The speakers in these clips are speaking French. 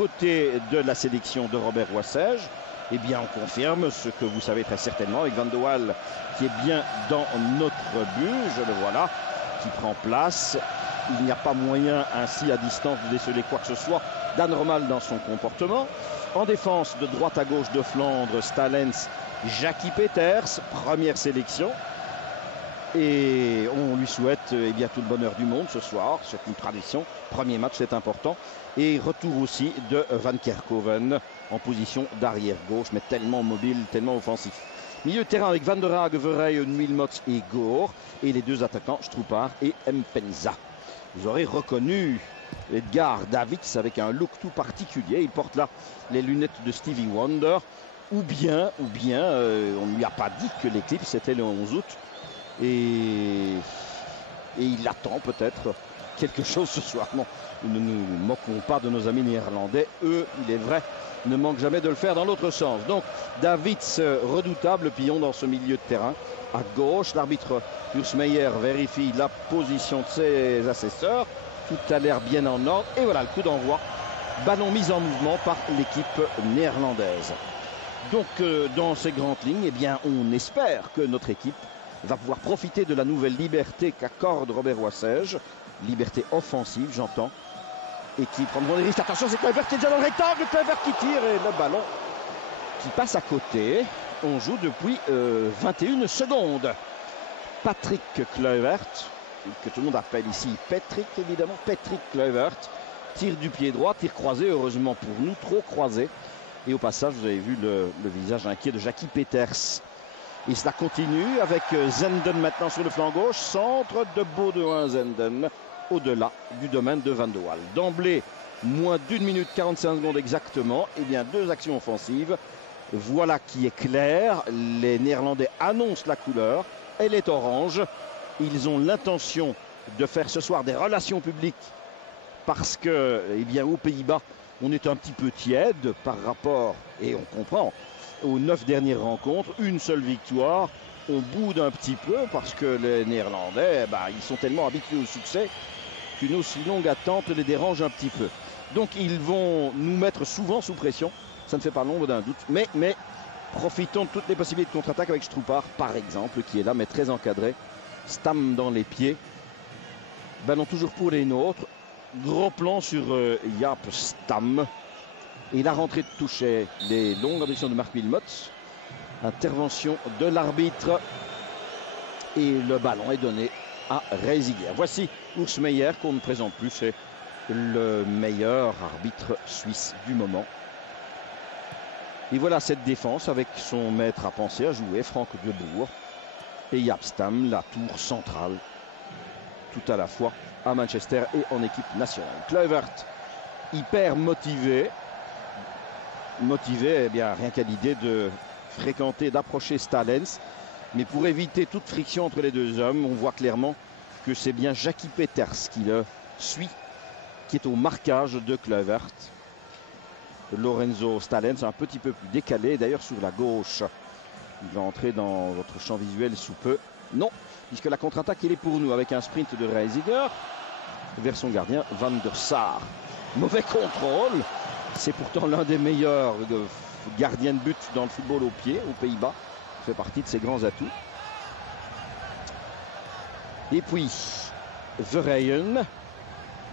côté de la sélection de Robert Wassège, eh bien, on confirme ce que vous savez très certainement avec Van de Waal qui est bien dans notre but. Je le vois là, qui prend place. Il n'y a pas moyen ainsi à distance de déceler quoi que ce soit d'anormal dans son comportement. En défense, de droite à gauche de Flandre, Stalens, Jackie Peters, première sélection. Et on lui souhaite eh bien, tout le bonheur du monde ce soir. C'est une tradition. Premier match, c'est important. Et retour aussi de Van Kerkhoven en position d'arrière gauche, mais tellement mobile, tellement offensif. Milieu de terrain avec Van der Haag, Verheyen, Wilmots et Goor. Et les deux attaquants, Stroepar et Mpenza. Vous aurez reconnu Edgar Davids avec un look tout particulier. Il porte là les lunettes de Stevie Wonder. Ou bien on ne lui a pas dit que l'éclipse c'était le 11 août. Et il attend peut-être quelque chose ce soir. Non, nous ne nous moquons pas de nos amis néerlandais. Eux, il est vrai, ne manquent jamais de le faire dans l'autre sens. Donc, Davids, redoutable pion dans ce milieu de terrain. À gauche, l'arbitre Urs Meijer vérifie la position de ses assesseurs. Tout a l'air bien en ordre. Et voilà le coup d'envoi. Ballon mis en mouvement par l'équipe néerlandaise. Donc, dans ces grandes lignes, eh bien, on espère que notre équipe va pouvoir profiter de la nouvelle liberté qu'accorde Robert Wassège. Liberté offensive, j'entends. Et qui prendront des risques. Attention, c'est Kluivert qui est déjà dans le rectangle. Kluivert qui tire et le ballon qui passe à côté. On joue depuis 21 secondes. Patrick Kluivert, que tout le monde appelle ici Patrick, évidemment. Patrick Kluivert. Tire du pied droit, tir croisé, heureusement pour nous, trop croisé. Et au passage, vous avez vu le visage inquiet de Jackie Peters. Et cela continue avec Zenden maintenant sur le flanc gauche. Centre de Baudouin Zenden au-delà du domaine de Van de Waal. D'emblée, moins d'1 minute 45 secondes exactement. Et bien, deux actions offensives. Voilà qui est clair. Les Néerlandais annoncent la couleur. Elle est orange. Ils ont l'intention de faire ce soir des relations publiques parce que, eh bien, aux Pays-Bas, on est un petit peu tiède par rapport, et on comprend, aux 9 dernières rencontres, une seule victoire. On boude un petit peu parce que les Néerlandais, ils sont tellement habitués au succès qu'une aussi longue attente les dérange un petit peu. Donc ils vont nous mettre souvent sous pression, ça ne fait pas l'ombre d'un doute, mais profitons de toutes les possibilités de contre-attaque avec Stroepar, par exemple, qui est là, mais très encadré. Stam dans les pieds. Ballon toujours pour les nôtres. Gros plan sur Jaap Stam. Et la rentrée de toucher, les longues ambitions de Mark Wilmots. Intervention de l'arbitre. Et le ballon est donné à Reisiger. Voici Urs Meijer qu'on ne présente plus. C'est le meilleur arbitre suisse du moment. Et voilà cette défense avec son maître à penser à jouer, Frank de Boer. Et Jaap Stam, la tour centrale. Tout à la fois à Manchester et en équipe nationale. Kluivert, hyper motivé. Motivé, eh bien, rien qu'à l'idée de fréquenter, d'approcher Stalens. Mais pour éviter toute friction entre les deux hommes, on voit clairement que c'est bien Jackie Peters qui le suit, qui est au marquage de Kluivert. Lorenzo Stalens un petit peu plus décalé, d'ailleurs sur la gauche. Il va entrer dans votre champ visuel sous peu. Non, puisque la contre-attaque elle est pour nous avec un sprint de Reisiger vers son gardien Van der Sar. Mauvais contrôle. C'est pourtant l'un des meilleurs gardiens de but dans le football au pied aux Pays-Bas. Fait partie de ses grands atouts. Et puis Verheyen,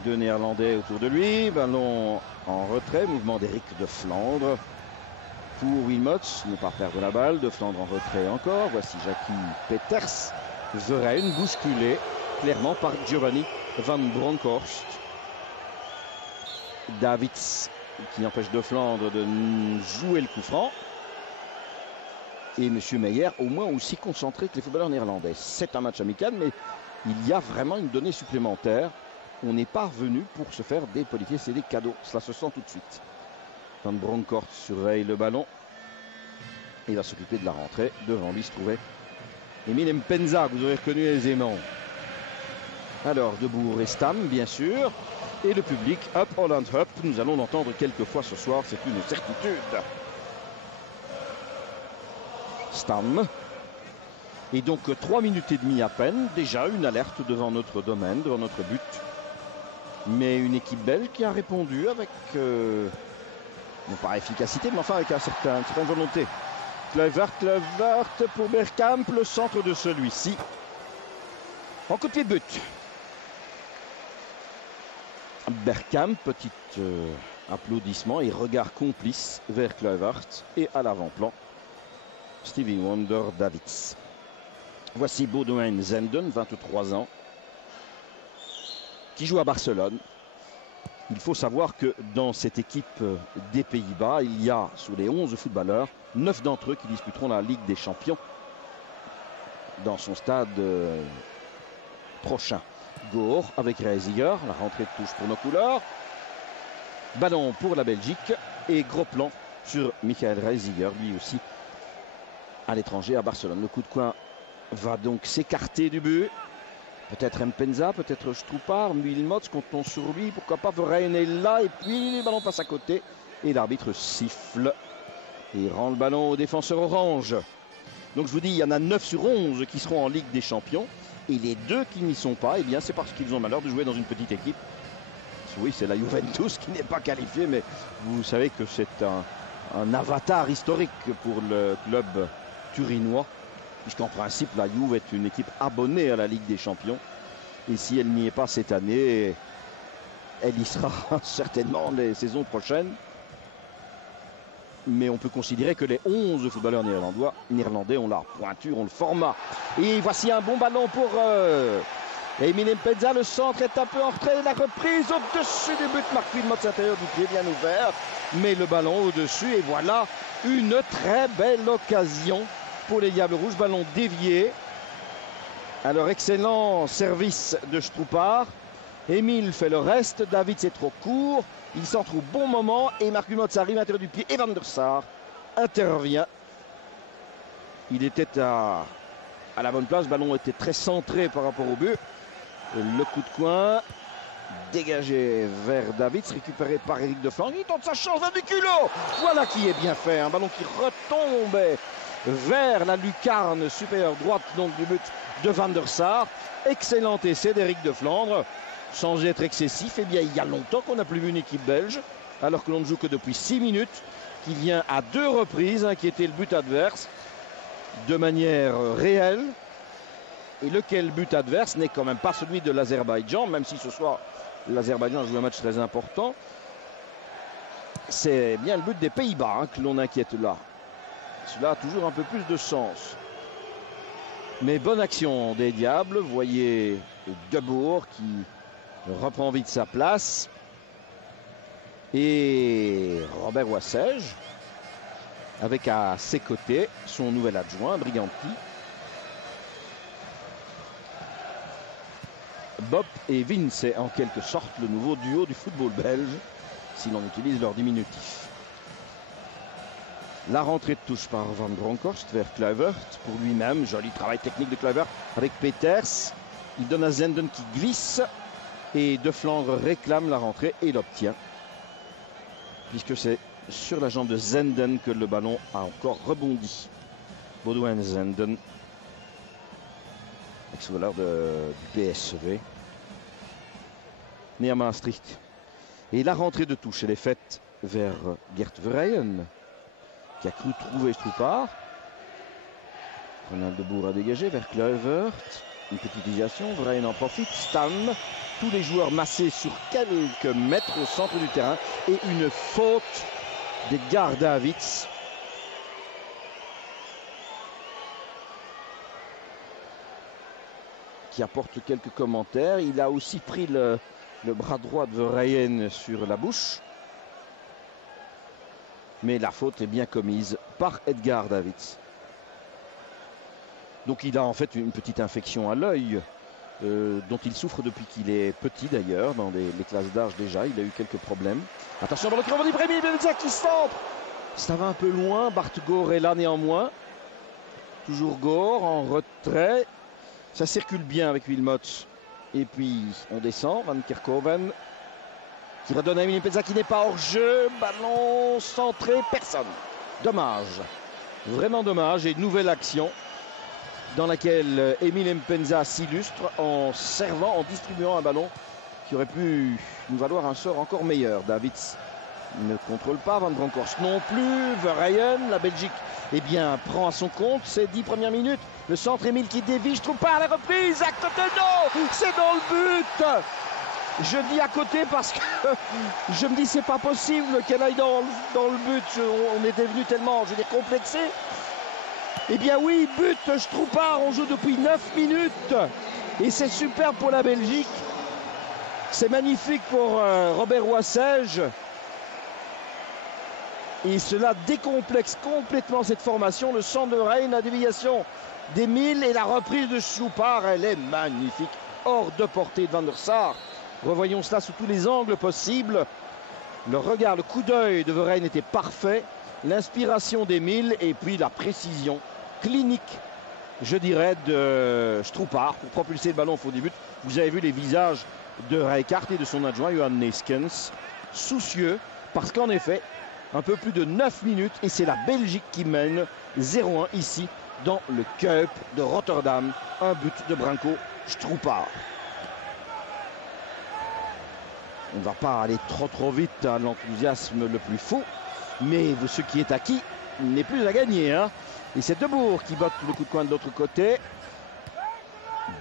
deux Néerlandais autour de lui. Ballon en retrait, mouvement d'Eric de Flandre. Pour Wilmots, ne pas perdre la balle. De Flandre en retrait encore. Voici Jackie Peters. Verheyen bousculé clairement par Giovanni Van Bronckhorst. Davids qui empêche de Flandre de jouer le coup franc. Et M. Meijer au moins aussi concentré que les footballeurs néerlandais. C'est un match amical, mais il y a vraiment une donnée supplémentaire. On n'est pas revenu pour se faire des politesses et des cadeaux. Cela se sent tout de suite. Van Bronckhorst surveille le ballon. Il va s'occuper de la rentrée. Devant lui se trouvait Emile Mpenza, que vous aurez reconnu aisément. Alors, De Boer et Stam, bien sûr. Et le public, Up Holland Up. Nous allons l'entendre quelques fois ce soir, c'est une certitude. Stam. Et donc 3 minutes et demie à peine, déjà une alerte devant notre domaine, devant notre but. Mais une équipe belge qui a répondu avec Non pas efficacité, mais enfin avec une certaine volonté. Kluivert pour Bergkamp, le centre de celui-ci. En coup de pied de but. Bergkamp, petit applaudissement et regard complice vers Kluivert. Et à l'avant-plan, Stevie Wonder Davids. Voici Boudewijn Zenden, 23 ans, qui joue à Barcelone. Il faut savoir que dans cette équipe des Pays-Bas, il y a, sous les 11 footballeurs, 9 d'entre eux qui disputeront la Ligue des Champions dans son stade prochain. Goor avec Reiziger, la rentrée de touche pour nos couleurs. Ballon pour la Belgique et gros plan sur Michael Reiziger, lui aussi à l'étranger à Barcelone. Le coup de coin va donc s'écarter du but. Peut-être Mpenza, peut-être Stroupar, Wilmots, comptons sur lui, pourquoi pas Verheyen est là, et puis le ballon passe à côté, et l'arbitre siffle, et rend le ballon au défenseur orange. Donc je vous dis, il y en a 9 sur 11 qui seront en Ligue des Champions, et les 2 qui n'y sont pas, eh bien c'est parce qu'ils ont malheur de jouer dans une petite équipe. Oui, c'est la Juventus qui n'est pas qualifiée, mais vous savez que c'est un avatar historique pour le club turinois. Puisqu'en principe, la Juve est une équipe abonnée à la Ligue des Champions. Et si elle n'y est pas cette année, elle y sera certainement les saisons prochaines. Mais on peut considérer que les 11 footballeurs néerlandais ont la pointure, ont le format. Et voici un bon ballon pour Emile Mpenza. Le centre est un peu en retrait. La reprise au-dessus du but. Marc Wilmots, intérieur du pied bien ouvert. Mais le ballon au-dessus. Et voilà une très belle occasion pour les Diables Rouges, ballon dévié. Alors excellent service de Stroupar. Emile fait le reste, David c'est trop court. Il centre au bon moment et Marc Wilmots arrive à l'intérieur du pied et Van der Sar intervient. Il était à la bonne place, le ballon était très centré par rapport au but. Le coup de coin dégagé vers David, récupéré par Eric Deflange. Il tente sa chance avec culot. Voilà qui est bien fait, un ballon qui retombait vers la lucarne supérieure droite donc du but de Van der Sar. Excellent essai d'Eric de Flandre, sans être excessif. Eh bien, il y a longtemps qu'on n'a plus vu une équipe belge, alors que l'on ne joue que depuis 6 minutes, qui vient à 2 reprises inquiéter le but adverse de manière réelle. Et lequel but adverse n'est quand même pas celui de l'Azerbaïdjan, même si ce soir l'Azerbaïdjan joue un match très important. C'est bien le but des Pays-Bas que l'on inquiète là. Cela a toujours un peu plus de sens. Mais bonne action des Diables. Vous voyez Debourg qui reprend vite sa place. Et Robert Wassège avec à ses côtés son nouvel adjoint, Briganti. Bob et Vince, c'est en quelque sorte le nouveau duo du football belge, si l'on utilise leur diminutif. La rentrée de touche par Van Bronckhorst vers Kluivert pour lui-même. Joli travail technique de Kluivert avec Peters. Il donne à Zenden qui glisse. Et De Flandre réclame la rentrée et l'obtient. Puisque c'est sur la jambe de Zenden que le ballon a encore rebondi. Boudewijn Zenden, ex-joueur du PSV. Né à Maastricht. Et la rentrée de touche, elle est faite vers Gert Verheyen, qui a cru trouver Stroupar. Ronald Debourg a dégagé vers Kluivert. Une petite déviation, Verheyen en profite. Stam, tous les joueurs massés sur quelques mètres au centre du terrain. Et une faute d'Edgar Davids. Qui apporte quelques commentaires. Il a aussi pris le bras droit de Verheyen sur la bouche. Mais la faute est bien commise par Edgar Davids. Donc il a en fait une petite infection à l'œil dont il souffre depuis qu'il est petit d'ailleurs, dans les classes d'âge déjà. Il a eu quelques problèmes. Attention, dans le rebond d'Ibrahim Belza qui centre. Ça va un peu loin. Bart Goor est là néanmoins. Toujours Goor en retrait. Ça circule bien avec Wilmots. Et puis on descend. Van Kerkhoven qui redonne à Emile Mpenza qui n'est pas hors jeu. Ballon centré, personne. Dommage. Vraiment dommage. Et nouvelle action dans laquelle Emile Mpenza s'illustre en servant, en distribuant un ballon qui aurait pu nous valoir un sort encore meilleur. Davids ne contrôle pas, Van Bronckhorst non plus, Verheyen, la Belgique prend à son compte ces 10 premières minutes. Le centre, Émile qui dévie, Stroupar, la reprise, à côté, non, c'est dans le but. Je dis à côté parce que je me dis c'est pas possible qu'elle aille dans le but. On était venu tellement, je veux dire, complexé. Eh bien oui, but, Stroupar, on joue depuis 9 minutes. Et c'est super pour la Belgique. C'est magnifique pour Robert Wassège. Et cela décomplexe complètement cette formation. Le centre de Verheyen, la déviation d'Émile et la reprise de Stroupar, elle est magnifique. Hors de portée de Van der Sar. Revoyons cela sous tous les angles possibles. Le regard, le coup d'œil de Verheyen était parfait. L'inspiration d'Émile et puis la précision clinique, je dirais, de Stroupar pour propulser le ballon au fond du but. Vous avez vu les visages de Rijkaard et de son adjoint Johan Neeskens, soucieux, parce qu'en effet, un peu plus de 9 minutes et c'est la Belgique qui mène 0-1 ici dans le Kuip de Rotterdam. Un but de Branko Stroupar. On ne va pas aller trop vite à l'enthousiasme le plus fou, mais ce qui est acquis n'est plus à gagner. Hein. Et c'est Debourg qui botte le coup de coin de l'autre côté.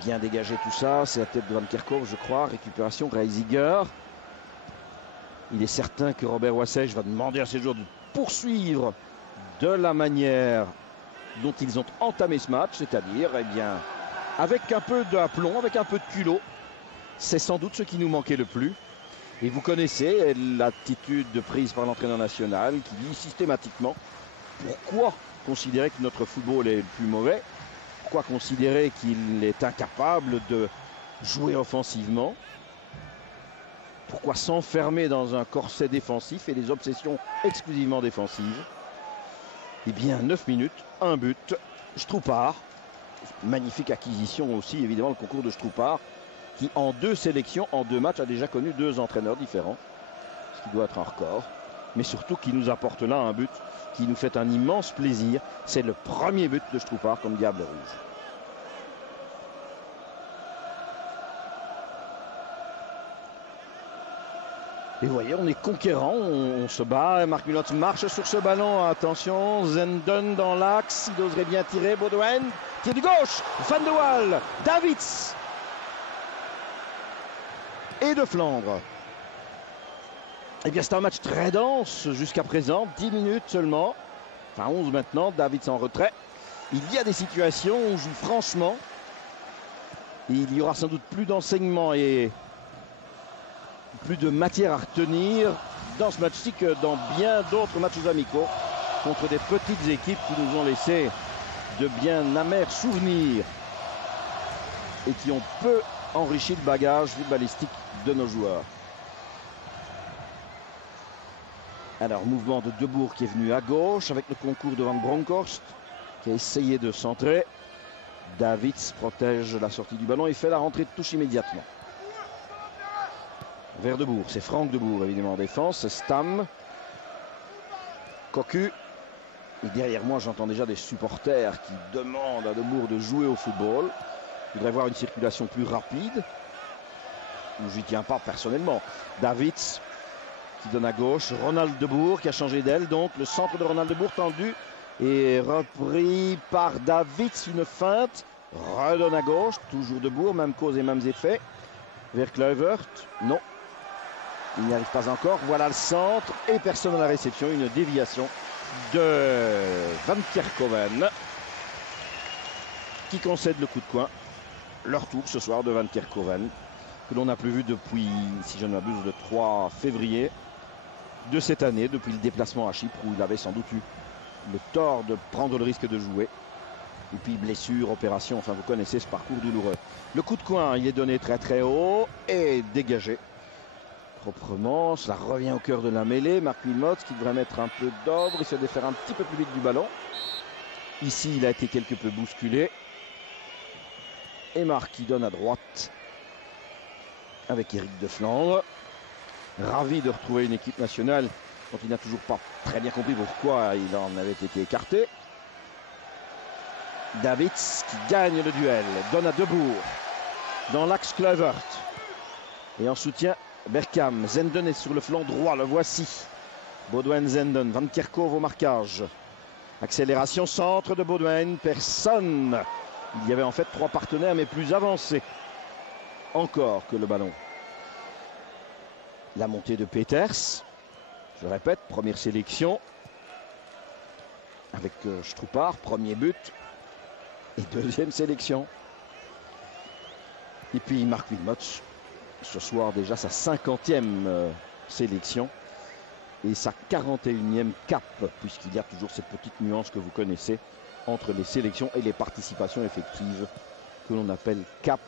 Bien dégagé tout ça, c'est la tête de Van Kerkhove, je crois. Récupération, Reisiger. Il est certain que Robert Wassège va demander à ses joueurs de poursuivre de la manière dont ils ont entamé ce match, c'est-à-dire avec un peu d'aplomb, avec un peu de culot. C'est sans doute ce qui nous manquait le plus. Et vous connaissez l'attitude prise par l'entraîneur national qui dit systématiquement pourquoi considérer que notre football est le plus mauvais, pourquoi considérer qu'il est incapable de jouer offensivement, pourquoi s'enfermer dans un corset défensif et des obsessions exclusivement défensives. Eh bien 9 minutes, un but, Stroupar, magnifique acquisition aussi évidemment le concours de Stroupar, qui en 2 sélections, en 2 matchs, a déjà connu 2 entraîneurs différents, ce qui doit être un record, mais surtout qui nous apporte là un but qui nous fait un immense plaisir. C'est le premier but de Stroupar comme Diable Rouge. Et vous voyez, on est conquérant, on se bat, Marc Mulhots marche sur ce ballon, attention, Zenden dans l'axe, il oserait bien tirer, Baudouin, tir du gauche, Van de Waal, Davids, et de Flandre. Eh bien c'est un match très dense jusqu'à présent, 10 minutes seulement, enfin 11 maintenant, Davids en retrait. Il y a des situations où on joue franchement, il y aura sans doute plus d'enseignement et plus de matière à retenir dans ce match-ci que dans bien d'autres matchs amicaux contre des petites équipes qui nous ont laissé de bien amers souvenirs et qui ont peu enrichi le bagage footballistique de nos joueurs. Alors mouvement de Debourg qui est venu à gauche avec le concours de Van Bronckhorst qui a essayé de centrer. Davids protège la sortie du ballon et fait la rentrée de touche immédiatement. Vers Debourg, c'est Franck Debourg évidemment en défense, c'est Stam, Cocu. Et derrière moi j'entends déjà des supporters qui demandent à Debourg de jouer au football. Je voudrais voir une circulation plus rapide. Je n'y tiens pas personnellement. Davids qui donne à gauche, Ronald Debourg qui a changé d'aile, donc le centre de Ronald Debourg tendu et repris par Davids, une feinte, redonne à gauche, toujours Debourg, même cause et mêmes effets, vers Kluivert, non, il n'y arrive pas encore, voilà le centre et personne à la réception, une déviation de Van Kerkhoven qui concède le coup de coin, leur tour ce soir de Van Kerkhoven que l'on n'a plus vu depuis, si je ne m'abuse, le 3 février de cette année, depuis le déplacement à Chypre où il avait sans doute eu le tort de prendre le risque de jouer. Et puis blessure, opération, enfin vous connaissez ce parcours douloureux. Le coup de coin, il est donné très très haut et dégagé proprement. Cela revient au cœur de la mêlée. Marc Wilmots qui devrait mettre un peu d'ordre, essaie de faire un petit peu plus vite du ballon. Ici, il a été quelque peu bousculé. Et Marc qui donne à droite avec Eric de Flandre. Ravi de retrouver une équipe nationale dont il n'a toujours pas très bien compris pourquoi il en avait été écarté. Davids qui gagne le duel, donne à Debourg dans l'axe Kluivert et en soutien Bergkamp. Zenden est sur le flanc droit, le voici. Baudouin Zenden, Van Kerkhove au marquage. Accélération, centre de Baudouin, personne. Il y avait en fait 3 partenaires, mais plus avancés encore que le ballon. La montée de Peters. Je répète, première sélection. Avec Stroupar, premier but. Et deuxième sélection. Et puis Marc Wilmots. Ce soir déjà sa 50e sélection. Et sa 41e cap, puisqu'il y a toujours cette petite nuance que vous connaissez entre les sélections et les participations effectives que l'on appelle cap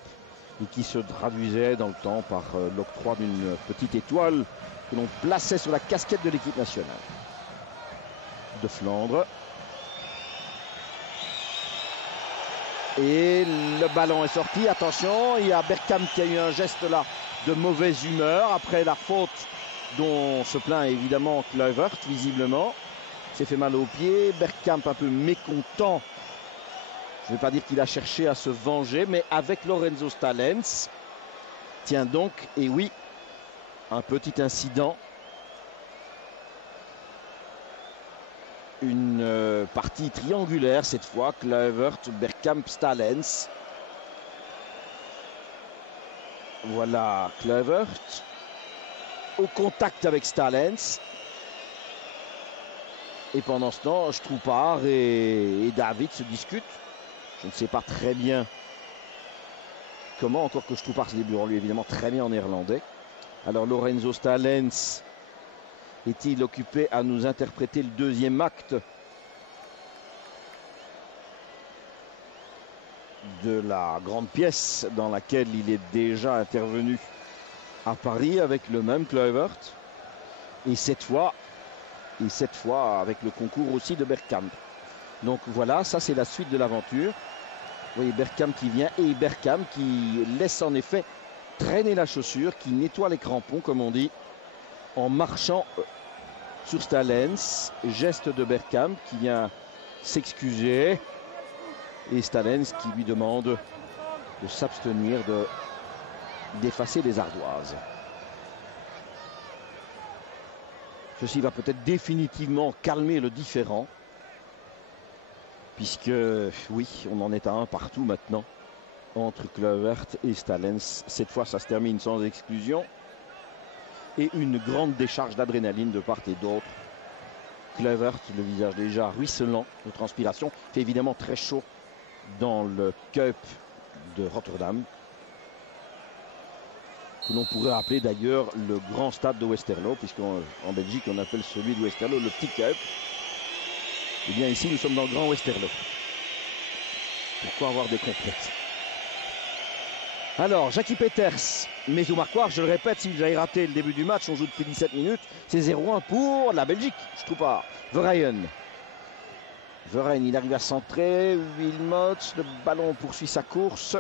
et qui se traduisait dans le temps par l'octroi d'une petite étoile que l'on plaçait sur la casquette de l'équipe nationale. De Flandre. Et le ballon est sorti, attention, il y a Bergkamp qui a eu un geste là de mauvaise humeur après la faute dont se plaint évidemment Kluivert, visiblement. S'est fait mal au pied. Bergkamp un peu mécontent. Je ne vais pas dire qu'il a cherché à se venger, mais avec Lorenzo Stalens. Tiens donc, et oui, un petit incident. Une partie triangulaire cette fois. Kluivert, Bergkamp, Stalens. Voilà Kluivert. Au contact avec Stalens. Et pendant ce temps, Stroupar et David se discutent. Je ne sais pas très bien comment, encore que Stroupar se débrouille lui évidemment très bien en néerlandais. Alors Lorenzo Stalens est-il occupé à nous interpréter le deuxième acte de la grande pièce dans laquelle il est déjà intervenu à Paris avec le même Kluivert, et cette fois avec le concours aussi de Bergkamp. Donc voilà, ça c'est la suite de l'aventure. Vous voyez Bergkamp qui vient et Bergkamp qui laisse en effet traîner la chaussure, qui nettoie les crampons comme on dit, en marchant sur Stalens. Geste de Bergkamp qui vient s'excuser et Stalens qui lui demande de s'abstenir d'effacer les ardoises. Ceci va peut-être définitivement calmer le différend, puisque oui, on en est à un partout maintenant entre Kluivert et Stalens. Cette fois, ça se termine sans exclusion et une grande décharge d'adrénaline de part et d'autre. Kluivert, le visage déjà ruisselant de transpiration, fait évidemment très chaud dans le Kuip de Rotterdam, que l'on pourrait appeler d'ailleurs le grand stade de Westerlo, puisqu'en Belgique on appelle celui de Westerlo le petit Kuip. Et bien ici nous sommes dans le grand Westerlo. Pourquoi avoir des complexes? Alors Jackie Peters, mais au marquoir, je le répète, si vous avez raté le début du match, on joue depuis 17 minutes, c'est 0-1 pour la Belgique. Stroupar, Verheyen, il arrive à centrer, Wilmots, le ballon poursuit sa course.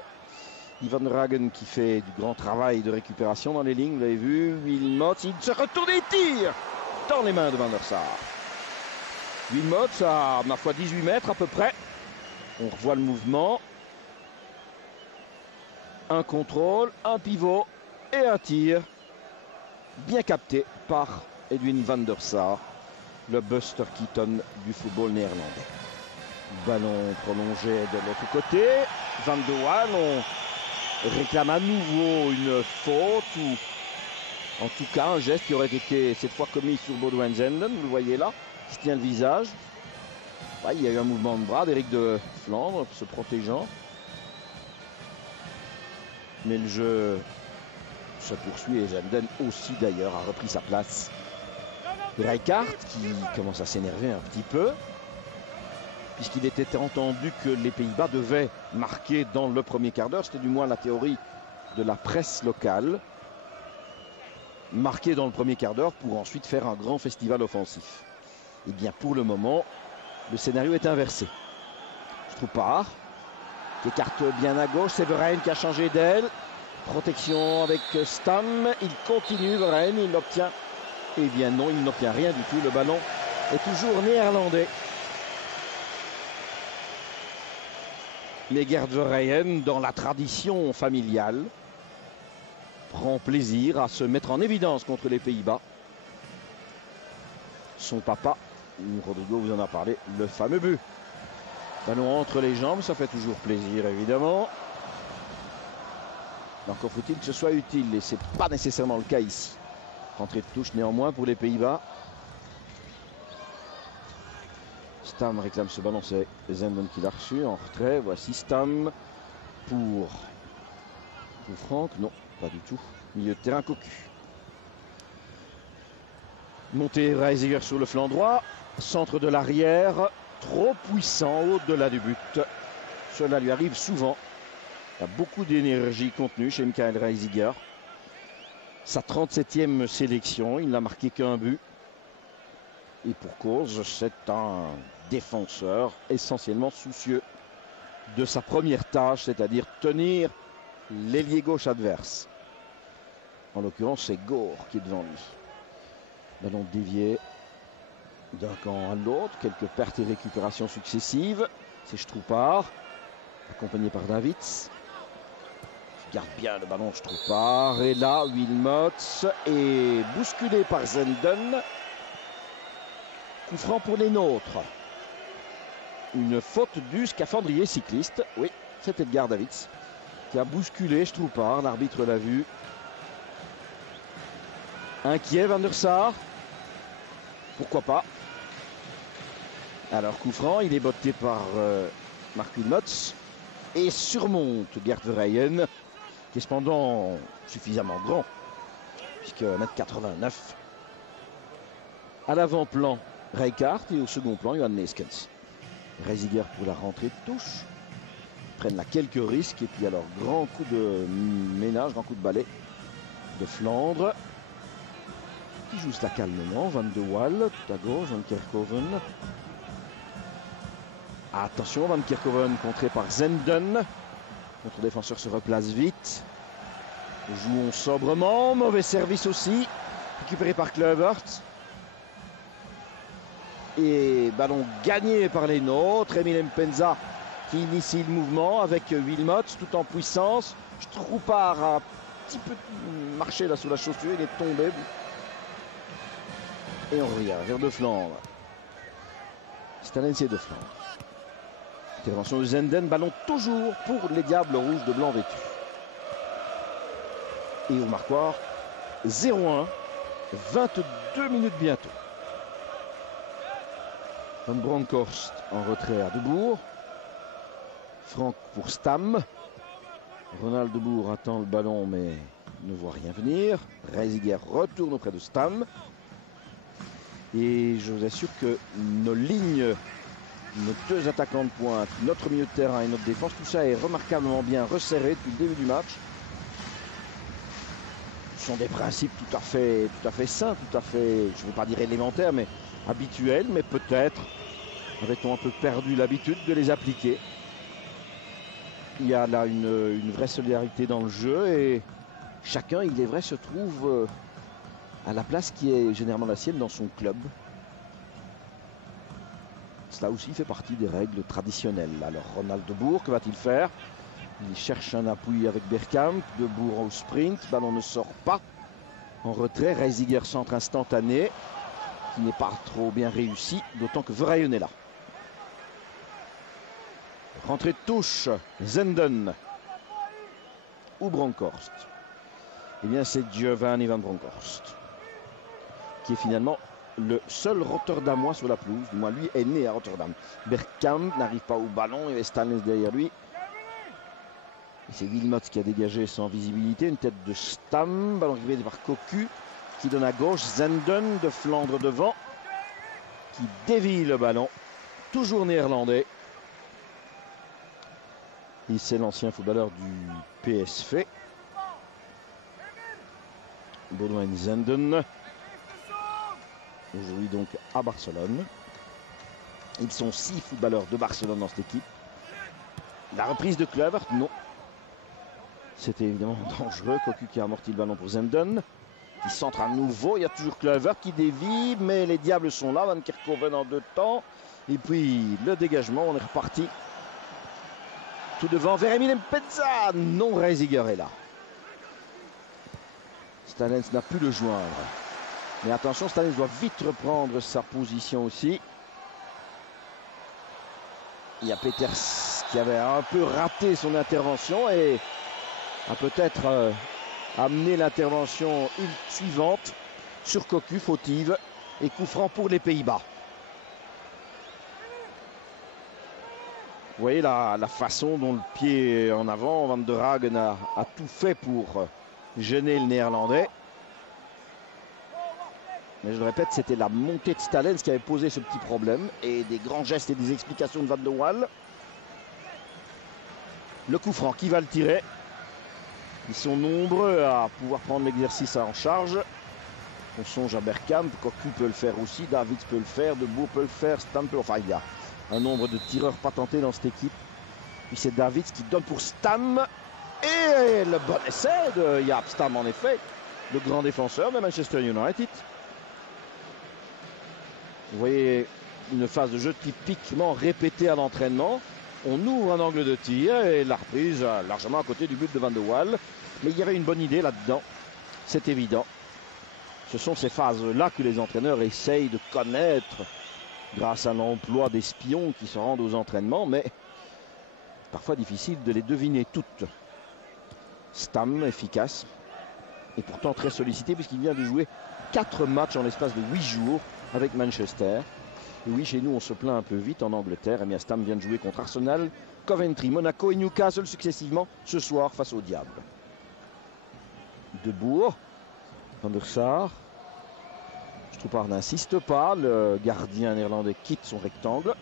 Ivan Ragen qui fait du grand travail de récupération dans les lignes, vous l'avez vu. Wilmots, il se retourne et tire dans les mains de Van der Sar. Wilmots à ma foi 18 mètres à peu près. On revoit le mouvement. Un contrôle, un pivot et un tir. Bien capté par Edwin Van der Sar, le Buster Keaton du football néerlandais. Ballon prolongé de l'autre côté. Van de Waal, on réclame à nouveau une faute ou en tout cas un geste qui aurait été cette fois commis sur Baudouin Zenden. Vous le voyez là, qui se tient le visage. Ouais, il y a eu un mouvement de bras d'Éric de Flandre se protégeant. Mais le jeu se poursuit et Zenden aussi d'ailleurs a repris sa place. Rijkaard qui commence à s'énerver un petit peu, puisqu'il était entendu que les Pays-Bas devaient marquer dans le premier quart d'heure. C'était du moins la théorie de la presse locale. Marquer dans le premier quart d'heure pour ensuite faire un grand festival offensif. Et bien pour le moment, le scénario est inversé. Stroupar qui écarte bien à gauche, c'est Verheyen qui a changé d'aile. Protection avec Stam, il continue Verheyen, il l'obtient. Eh bien non, il n'obtient rien du tout, le ballon est toujours néerlandais. Mais Gert Verheyen, dans la tradition familiale, prend plaisir à se mettre en évidence contre les Pays-Bas. son papa. Rodrigo vous en a parlé, le fameux but. Ballon entre les jambes, ça fait toujours plaisir évidemment. Encore faut-il que ce soit utile et c'est pas nécessairement le cas ici. Rentrée de touche néanmoins pour les Pays-Bas. Stam réclame ce ballon, c'est Zenden qui l'a reçu en retrait. Voici Stam pour Franck. Non, pas du tout. Milieu de terrain, Cocu. Montée Reisiger sur le flanc droit. Centre de l'arrière, trop puissant au-delà du but. Cela lui arrive souvent. Il y a beaucoup d'énergie contenue chez Michael Reisiger. Sa 37e sélection, il n'a marqué qu'un but. Et pour cause, c'est un défenseur essentiellement soucieux de sa première tâche, c'est-à-dire tenir l'ailier gauche adverse. En l'occurrence, c'est Gore qui est devant lui. Ballon dévié d'un camp à l'autre, quelques pertes et récupérations successives. C'est Stroupard, accompagné par Davids. Qui garde bien le ballon, Stroupard. Et là, Wilmots est bousculé par Zenden. Coup franc pour les nôtres. Une faute du scaphandrier cycliste. Oui, c'est Edgar Davids qui a bousculé Stroupard. L'arbitre l'a vu. Inquiet Van der Sar. Pourquoi pas. Alors coup franc, il est botté par Mark Wilmots et surmonte Gert Verheyen, qui est cependant suffisamment grand, puisque 1,89 m. À l'avant-plan, Rijkaard et au second plan, Johan Neeskens. Reisiger pour la rentrée de touche. Ils prennent là quelques risques et puis alors grand coup de ménage, grand coup de balai de Flandre. Qui joue cela calmement, Van de Waal, tout à gauche, Van Kerkhoven. Attention, Van Kerkhoven contré par Zenden. Notre défenseur se replace vite. Jouons sobrement, mauvais service aussi. Récupéré par Kluivert. Et ballon gagné par les nôtres. Emile Mpenza qui initie le mouvement avec Wilmots tout en puissance. Stroupard a un petit peu marché là sous la chaussure, il est tombé. Et on revient vers De Flandre. C'est un lancier de Flandre. Intervention de Zenden, ballon toujours pour les Diables Rouges de blanc vêtu. Et au marquoir, 0-1, 22 minutes bientôt. Van Bronckhorst en retrait à Debourg. Franck pour Stam. Ronald Debourg attend le ballon mais ne voit rien venir. Reisiger retourne auprès de Stam. Et je vous assure que nos lignes, nos deux attaquants de pointe, notre milieu de terrain et notre défense, tout ça est remarquablement bien resserré depuis le début du match. Ce sont des principes tout à fait sains, tout à fait, je ne vais pas dire élémentaires, mais habituels, mais peut-être avait-on un peu perdu l'habitude de les appliquer. Il y a là une vraie solidarité dans le jeu et chacun, il est vrai, se trouve à la place qui est généralement la sienne dans son club. Cela aussi fait partie des règles traditionnelles. Alors Ronald Debourg, que va-t-il faire? Il cherche un appui avec Bergkamp. Debourg au sprint, ballon ne sort pas. En retrait, Reisiger centre instantané, qui n'est pas trop bien réussi, d'autant que Verheyen est là. Rentrée de touche, Zenden ou Bronckhorst. Eh bien c'est Giovanni Van Bronckhorst qui est finalement le seul Rotterdamois sur la pelouse. Du moins, lui est né à Rotterdam. Bergkamp n'arrive pas au ballon. Il y avait Stanley derrière lui. Et c'est Wilmots qui a dégagé sans visibilité. Une tête de Stam. Ballon récupéré par Cocu qui donne à gauche. Zenden de Flandre devant qui dévie le ballon. Toujours néerlandais. Et c'est l'ancien footballeur du PSV. Baudouin Zenden. Aujourd'hui donc à Barcelone. Ils sont 6 footballeurs de Barcelone dans cette équipe. La reprise de Kluivert, non. C'était évidemment dangereux. Cocu qui a amorti le ballon pour Zenden. Qui centre à nouveau. Il y a toujours Kluivert qui dévie. Mais les Diables sont là. Van Kerkhoven en 2 temps. Et puis le dégagement. On est reparti. Tout devant vers Emile Mpenza. Non, Reisiger est là. Stanley n'a pu le joindre. Mais attention, Stanis doit vite reprendre sa position aussi. Il y a Peters qui avait un peu raté son intervention et a peut-être amené l'intervention suivante sur Cocu, fautive et coup franc pour les Pays-Bas. Vous voyez la façon dont le pied en avant, Van der Hagen a tout fait pour gêner le Néerlandais. Mais je le répète, c'était la montée de Stalens qui avait posé ce petit problème. Et des grands gestes et des explications de Van de Waal. Le coup franc, qui va le tirer? Ils sont nombreux à pouvoir prendre l'exercice en charge. On songe à Bergkamp, Cocu peut le faire aussi, Davids peut le faire, De Boer peut le faire, Stam peut... Enfin, il y a un nombre de tireurs patentés dans cette équipe. Puis c'est Davids qui donne pour Stam. Et le bon essai de Jaap Stam, en effet. Le grand défenseur de Manchester United. Vous voyez une phase de jeu typiquement répétée à l'entraînement. On ouvre un angle de tir et la reprise largement à côté du but de Van de Waal. Mais il y avait une bonne idée là-dedans, c'est évident. Ce sont ces phases-là que les entraîneurs essayent de connaître grâce à l'emploi d'espions qui se rendent aux entraînements, mais parfois difficile de les deviner toutes. Stam, efficace, et pourtant très sollicité puisqu'il vient de jouer 4 matchs en l'espace de 8 jours avec Manchester. Et oui, chez nous, on se plaint un peu vite en Angleterre. Et bien, Stam vient de jouer contre Arsenal, Coventry, Monaco et Newcastle successivement ce soir face au Diable. De Boer, Van der Sar. Stroepar n'insiste pas. Le gardien néerlandais quitte son rectangle.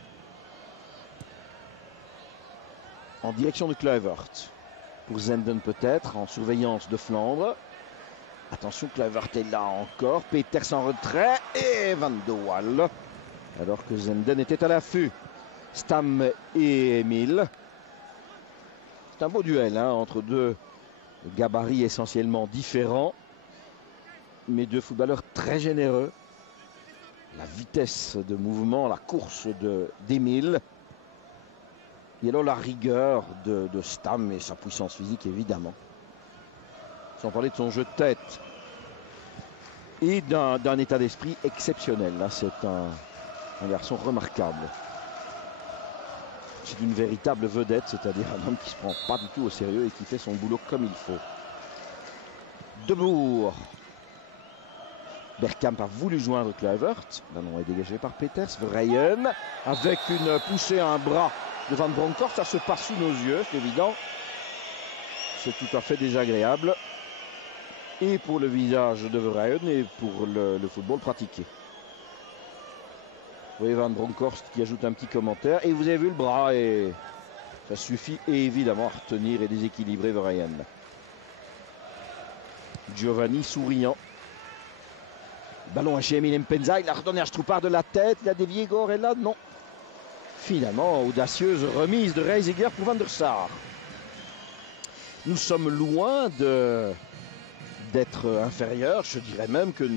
En direction de Kluivert. Pour Zenden peut-être, en surveillance de Flandre. Attention, Kluivert est là encore. Peters en retrait et Van de Waal. Alors que Zenden était à l'affût. Stam et Emile. C'est un beau duel entre deux gabarits essentiellement différents. Mais deux footballeurs très généreux. La vitesse de mouvement, la course d'Emile. Et alors la rigueur de Stam et sa puissance physique évidemment. Sans parler de son jeu de tête. Et d'un état d'esprit exceptionnel. Là, c'est un garçon remarquable. C'est une véritable vedette, c'est-à-dire un homme qui ne se prend pas du tout au sérieux et qui fait son boulot comme il faut. De Boer. Bergkamp a voulu joindre Kluivert. Le ballon est dégagé par Peters. Verheyen avec une poussée à un bras de Van Bronckhorst. Ça se passe sous nos yeux, c'est évident. C'est tout à fait désagréable. Et pour le visage de Verheyen et pour le football pratiqué. Vous voyez Van Bronckhorst qui ajoute un petit commentaire. Et vous avez vu le bras et ça suffit évidemment à retenir et déséquilibrer Verheyen. Giovanni souriant. Ballon à chez Emile Mpenza. Il a redonné à Stroepar de la tête. Il a dévié Gorella. Non. Finalement, audacieuse remise de Reiziger pour Van der Sar. Nous sommes loin d'être inférieurs. Je dirais même que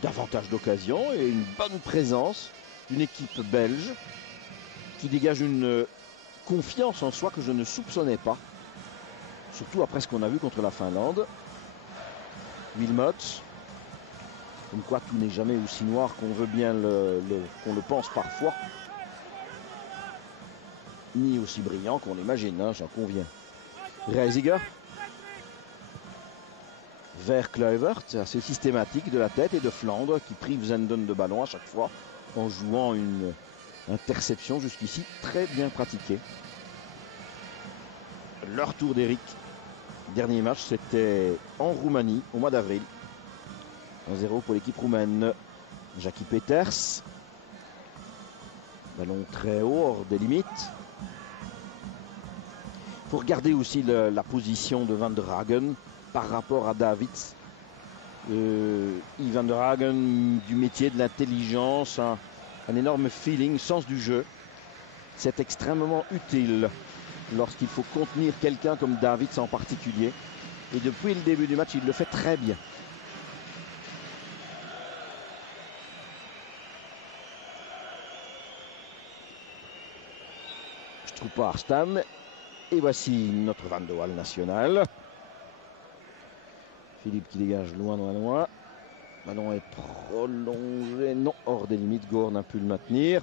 davantage d'occasions et une bonne présence d'une équipe belge qui dégage une confiance en soi que je ne soupçonnais pas. Surtout après ce qu'on a vu contre la Finlande. Wilmot. Comme quoi tout n'est jamais aussi noir qu'on veut bien qu'on le pense parfois. Ni aussi brillant qu'on l'imagine, j'en conviens. Reiziger. Vers Kluivert, c'est assez systématique de la tête et de Flandre qui prive Zenden de ballon à chaque fois en jouant une interception jusqu'ici très bien pratiquée. Leur tour d'Eric. Dernier match, c'était en Roumanie au mois d'avril. 1-0 pour l'équipe roumaine. Jackie Peters. Ballon très haut, hors des limites. Il faut regarder aussi la position de Van der Hagen par rapport à Davids. Van der Hagen, du métier, de l'intelligence, un énorme feeling, sens du jeu. C'est extrêmement utile lorsqu'il faut contenir quelqu'un comme Davids en particulier. Et depuis le début du match, il le fait très bien. Stroepar, Stam. Et voici notre Van de Waal national. Philippe qui dégage loin. Ballon est prolongé. Non, hors des limites. Gorn a pu le maintenir.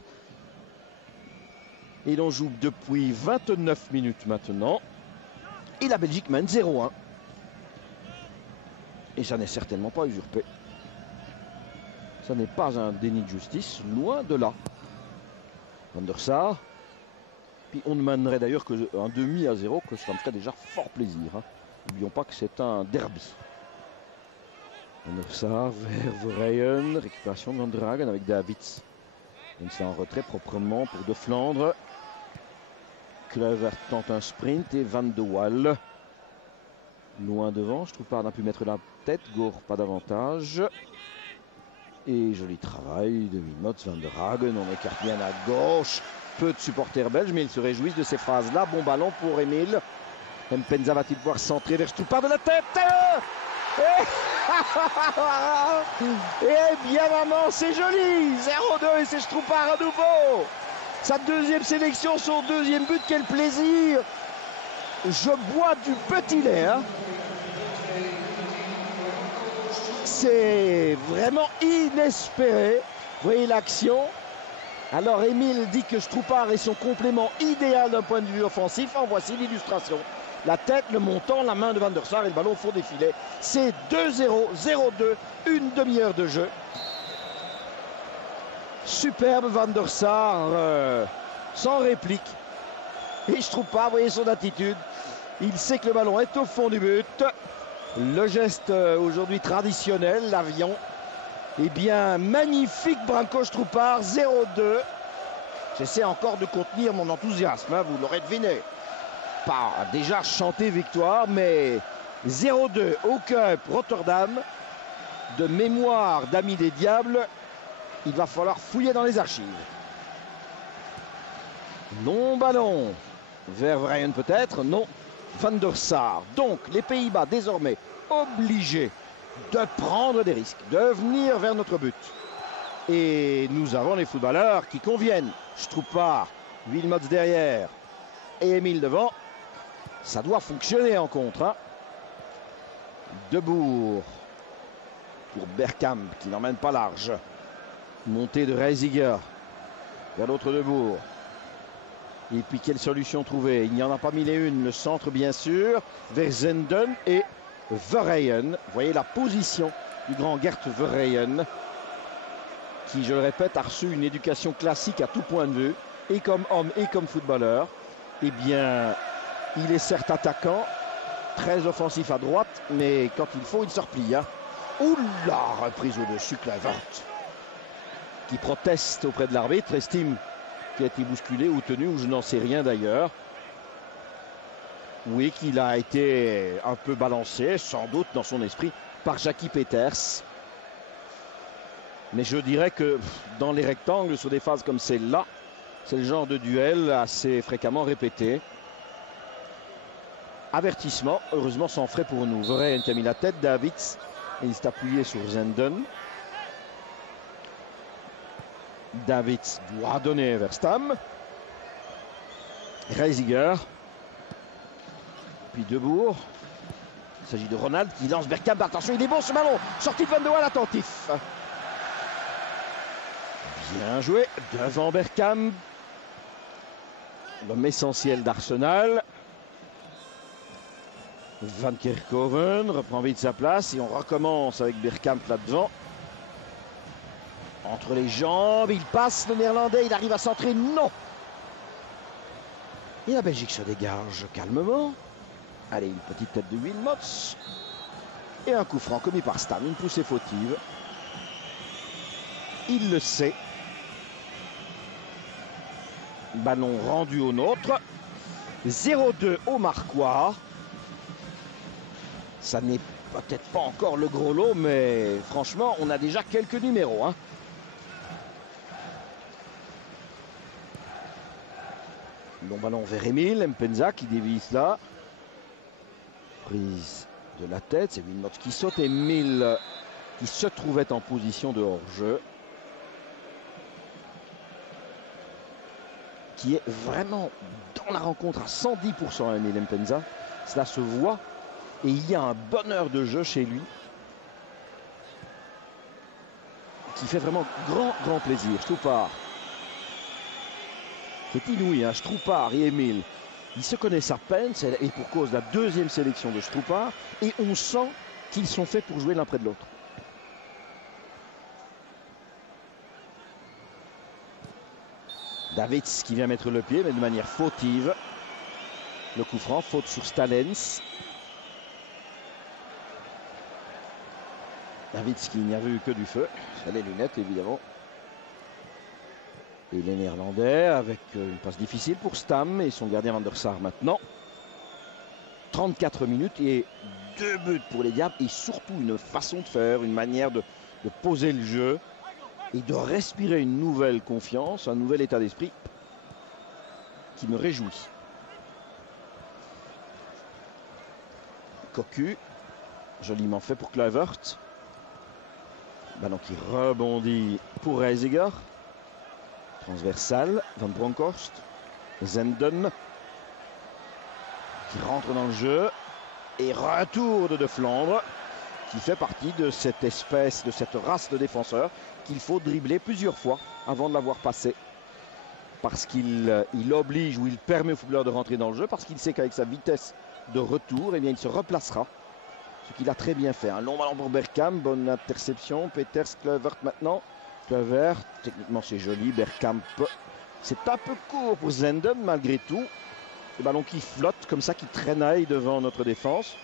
Et l'on joue depuis 29 minutes maintenant. Et la Belgique mène 0-1. Et ça n'est certainement pas usurpé. Ça n'est pas un déni de justice, loin de là. Van der Sar. Puis on ne mènerait d'ailleurs qu'un demi à 0, que ça me ferait déjà fort plaisir. N'oublions pas que c'est un derby. Van der Sar vers Verheyen. Récupération de Van der Hagen avec Davids. C'est en retrait proprement pour De Flandre. Kluivert tente un sprint et Van de Waal. Loin devant, je trouve pas, on a pu mettre la tête. Goor pas davantage. Et joli travail de Wilmots, Van der Hagen. On écarte bien à gauche. Peu de supporters belges, mais ils se réjouissent de ces phrases-là. Bon ballon pour Emile. Mpenza va-t-il pouvoir centrer vers Stupar de la tête? Et bien maman, c'est joli. 0-2 et c'est Stupar à nouveau. Sa deuxième sélection, son deuxième but, quel plaisir. Je bois du petit lait. C'est vraiment inespéré. Vous voyez l'action. Alors Emile dit que Stupar est son complément idéal d'un point de vue offensif. En voici l'illustration. La tête, le montant, la main de Van der Sar et le ballon au fond des filets. C'est 2-0, 0-2, une demi-heure de jeu. Superbe Van der Sar, sans réplique. Et Stupar, vous voyez son attitude. Il sait que le ballon est au fond du but. Le geste aujourd'hui traditionnel, l'avion. Eh bien, magnifique Branko Stupar, 0-2. J'essaie encore de contenir mon enthousiasme, vous l'aurez deviné. Pas déjà chanté victoire, mais 0-2 au Cup Rotterdam. De mémoire d'Ami des Diables, il va falloir fouiller dans les archives. Non ballon. Vers Verheyen peut-être, non. Van der Sar. Donc les Pays-Bas désormais obligés de prendre des risques, de venir vers notre but. Et nous avons les footballeurs qui conviennent. Stupar, Wilmots derrière et Emile devant. Ça doit fonctionner en contre. Debourg pour Bergkamp qui n'emmène pas large. Montée de Reisiger vers l'autre Debourg. Et puis quelle solution trouver? Il n'y en a pas mille et une. Le centre bien sûr vers Zenden et Verheyen. Vous voyez la position du grand Gert Verheyen qui, je le répète, a reçu une éducation classique à tout point de vue, et comme homme et comme footballeur. Eh bien, il est certes attaquant, très offensif à droite, mais quand il faut, il se replie. Oula, reprise au-dessus, Kluivert, qui proteste auprès de l'arbitre, estime qu'il a été bousculé ou tenu, ou je n'en sais rien d'ailleurs. Oui, qu'il a été un peu balancé, sans doute dans son esprit, par Jackie Peters. Mais je dirais que dans les rectangles, sur des phases comme celle-là, c'est le genre de duel assez fréquemment répété. Avertissement, heureusement sans frais pour nous. Verheyen qui a mis la tête, Davids, et il s'est appuyé sur Zenden. Davids doit donner vers Stam. Reisiger. Puis Debourg. Il s'agit de Ronald qui lance Bergkamp. Attention, il est bon ce ballon. Sortie de Van de Waal, attentif. Bien joué devant Bergkamp. L'homme essentiel d'Arsenal. Van Kerkhoven reprend vite sa place et on recommence avec Bergkamp là-devant. Entre les jambes, il passe le néerlandais, il arrive à centrer, non. Et la Belgique se dégage calmement. Allez, une petite tête de Wilmots. Et un coup franc commis par Stam, une poussée fautive. Il le sait. Ballon rendu au nôtre. 0-2 au Marquois. Ça n'est peut-être pas encore le gros lot, mais franchement, on a déjà quelques numéros. Long ballon vers Emile, Mpenza qui dévisse là. Prise de la tête, c'est Wilmots qui saute. Emile qui se trouvait en position de hors-jeu. Qui est vraiment dans la rencontre à 110%, Emile Mpenza. Cela se voit et il y a un bonheur de jeu chez lui. qui fait vraiment grand plaisir. Stroupar. C'est inouï, hein, Stroupar et Emile. Ils se connaissent à peine, et pour cause de la deuxième sélection de Stroupar, et on sent qu'ils sont faits pour jouer l'un près de l'autre. Davids qui vient mettre le pied, mais de manière fautive. Le coup franc, faute sur Stalens. Davids qui n'y a vu que du feu. C'est les lunettes, évidemment. Et les Néerlandais avec une passe difficile pour Stam et son gardien Van der Sar maintenant. 34 minutes et 2 buts pour les Diables et surtout une façon de faire, une manière de poser le jeu et de respirer une nouvelle confiance, un nouvel état d'esprit qui me réjouit. Cocu, joliment fait pour Kluivert. Ballon qui rebondit pour Reisiger. Transversal, Van Bronckhorst, Zenden qui rentre dans le jeu et retour de Flandre qui fait partie de cette espèce, de cette race de défenseurs qu'il faut dribbler plusieurs fois avant de l'avoir passé parce qu'il oblige ou il permet au footballeur de rentrer dans le jeu parce qu'il sait qu'avec sa vitesse de retour, eh bien, il se replacera, ce qu'il a très bien fait. Un long ballon pour Bergkamp, bonne interception, Peters, Kluivert maintenant. Kluivert, techniquement c'est joli, Bergkamp, c'est un peu court pour Zenden malgré tout. Le ballon qui flotte comme ça, qui traînaille devant notre défense.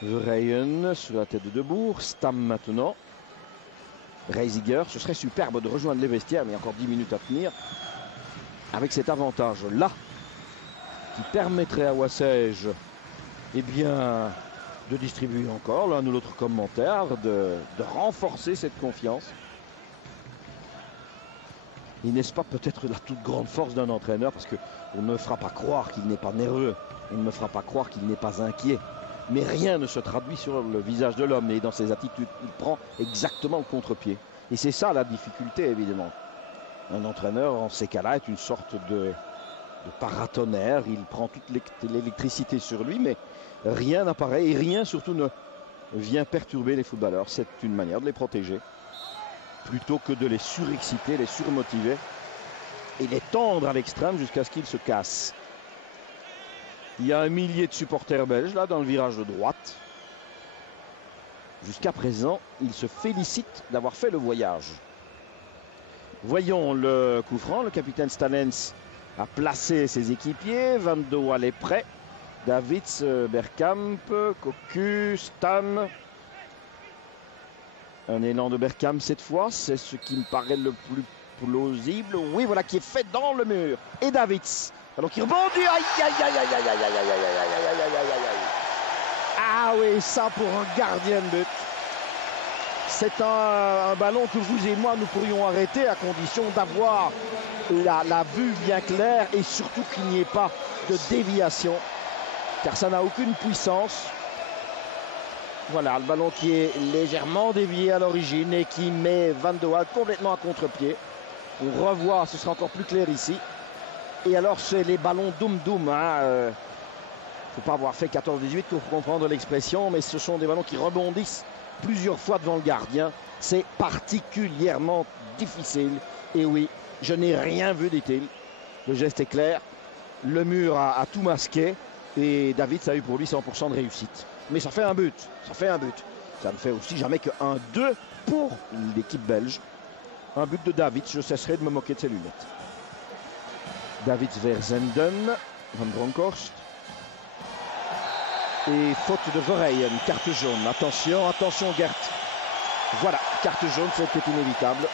Verheyen sur la tête de Debourg, Stam maintenant. Reisiger, ce serait superbe de rejoindre les vestiaires, mais il y a encore 10 minutes à tenir. Avec cet avantage-là, qui permettrait à Wassège, eh bien, de distribuer encore l'un ou l'autre commentaire, de renforcer cette confiance. Et n'est-ce pas peut-être la toute grande force d'un entraîneur, parce qu'on ne me fera pas croire qu'il n'est pas nerveux, on ne me fera pas croire qu'il n'est pas inquiet. Mais rien ne se traduit sur le visage de l'homme et dans ses attitudes. Il prend exactement le contre-pied. Et c'est ça la difficulté, évidemment. Un entraîneur, en ces cas-là, est une sorte de paratonnerre. Il prend toute l'électricité sur lui, mais rien n'apparaît et rien surtout ne vient perturber les footballeurs. C'est une manière de les protéger, plutôt que de les surexciter, les surmotiver et les tendre à l'extrême jusqu'à ce qu'ils se cassent. Il y a un millier de supporters belges là dans le virage de droite. Jusqu'à présent, ils se félicitent d'avoir fait le voyage. Voyons le coup franc. Le capitaine Stalens a placé ses équipiers. Van de Waal est prêt. Davids, Bergkamp, Cocu, Stam. Un élan de Bergkamp cette fois, c'est ce qui me paraît le plus plausible. Oui, voilà, qui est fait dans le mur. Et Davids, alors qui rebondit. Aïe, aïe, aïe, aïe, aïe, aïe, aïe, aïe, aïe, aïe, aïe, aïe, aïe, aïe. Ah oui, ça pour un gardien de but. C'est un ballon que vous et moi, nous pourrions arrêter à condition d'avoir la vue bien claire et surtout qu'il n'y ait pas de déviation, car ça n'a aucune puissance. Voilà, le ballon qui est légèrement dévié à l'origine et qui met Van de Waal complètement à contre-pied. On revoit, ce sera encore plus clair ici. Et alors, c'est les ballons doum-doum. Il ne faut pas avoir fait 14-18 pour comprendre l'expression, mais ce sont des ballons qui rebondissent plusieurs fois devant le gardien. C'est particulièrement difficile. Et oui, je n'ai rien vu, dit-il. Le geste est clair. Le mur a tout masqué. Et David, ça a eu pour lui 100% de réussite. Mais ça fait un but. Ça fait un but. Ça ne fait aussi jamais que 1-2 pour l'équipe belge. Un but de David. Je cesserai de me moquer de ses lunettes. David vers Zenden. Van Bronckhorst. Et faute de Verheyen. Carte jaune. Attention, attention Gert. Voilà, carte jaune, c'était inévitable.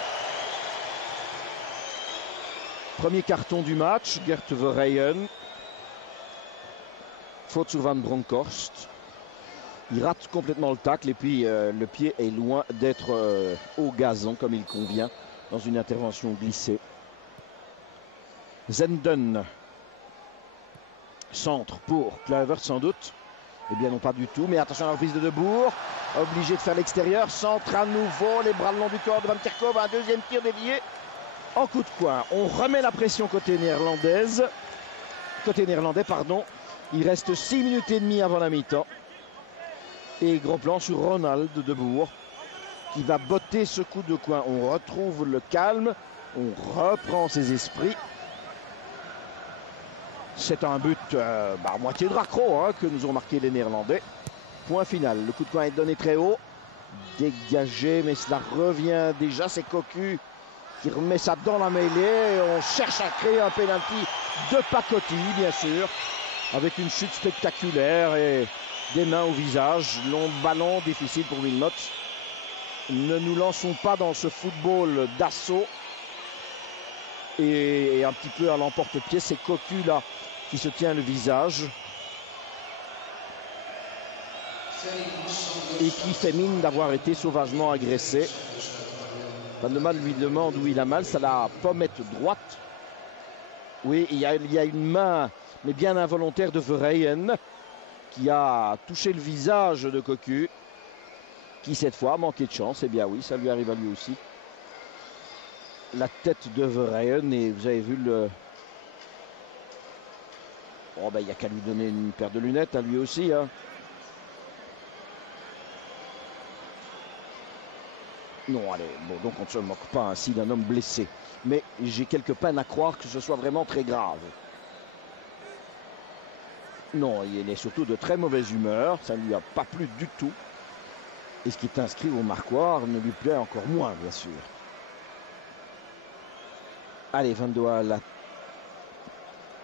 Premier carton du match. Gert Verheyen. Faute sur Van Bronckhorst. Il rate complètement le tacle et puis le pied est loin d'être au gazon comme il convient dans une intervention glissée. Zenden. Centre pour Kluivert sans doute. Eh bien non, pas du tout, mais attention à la reprise de Debourg. Obligé de faire l'extérieur. Centre à nouveau, les bras le long du corps de Van Kerkhove. Un deuxième tir dévié en coup de coin. On remet la pression côté néerlandaise. Côté néerlandais, pardon. Il reste 6 minutes et demie avant la mi-temps. Et gros plan sur Ronald de Debourg, qui va botter ce coup de coin. On retrouve le calme, on reprend ses esprits. C'est un but à moitié de raccro que nous ont marqué les Néerlandais. Point final, le coup de coin est donné très haut. Dégagé, mais cela revient déjà. C'est Cocu qui remet ça dans la mêlée. On cherche à créer un penalty de pacotille, bien sûr, avec une chute spectaculaire et des mains au visage. Long ballon, difficile pour Wilmot. Ne nous lançons pas dans ce football d'assaut. Et un petit peu à l'emporte-pied, c'est Cocu là qui se tient le visage. Et qui fait mine d'avoir été sauvagement agressé. Van de Mal lui demande où il a mal, ça la pommette droite. Oui, il y a une main, mais bien involontaire, de Verheyen qui a touché le visage de Cocu, qui cette fois a manqué de chance. Eh bien oui, ça lui arrive à lui aussi. La tête de Verheyen, et vous avez vu le... Oh ben il n'y a qu'à lui donner une paire de lunettes à lui aussi. Non, allez, bon, donc on ne se moque pas ainsi d'un homme blessé. Mais j'ai quelques peines à croire que ce soit vraiment très grave. Non, il est surtout de très mauvaise humeur. Ça ne lui a pas plu du tout. Et ce qui est inscrit au marquoir ne lui plaît encore moins, bien sûr. Allez, Van de Waal.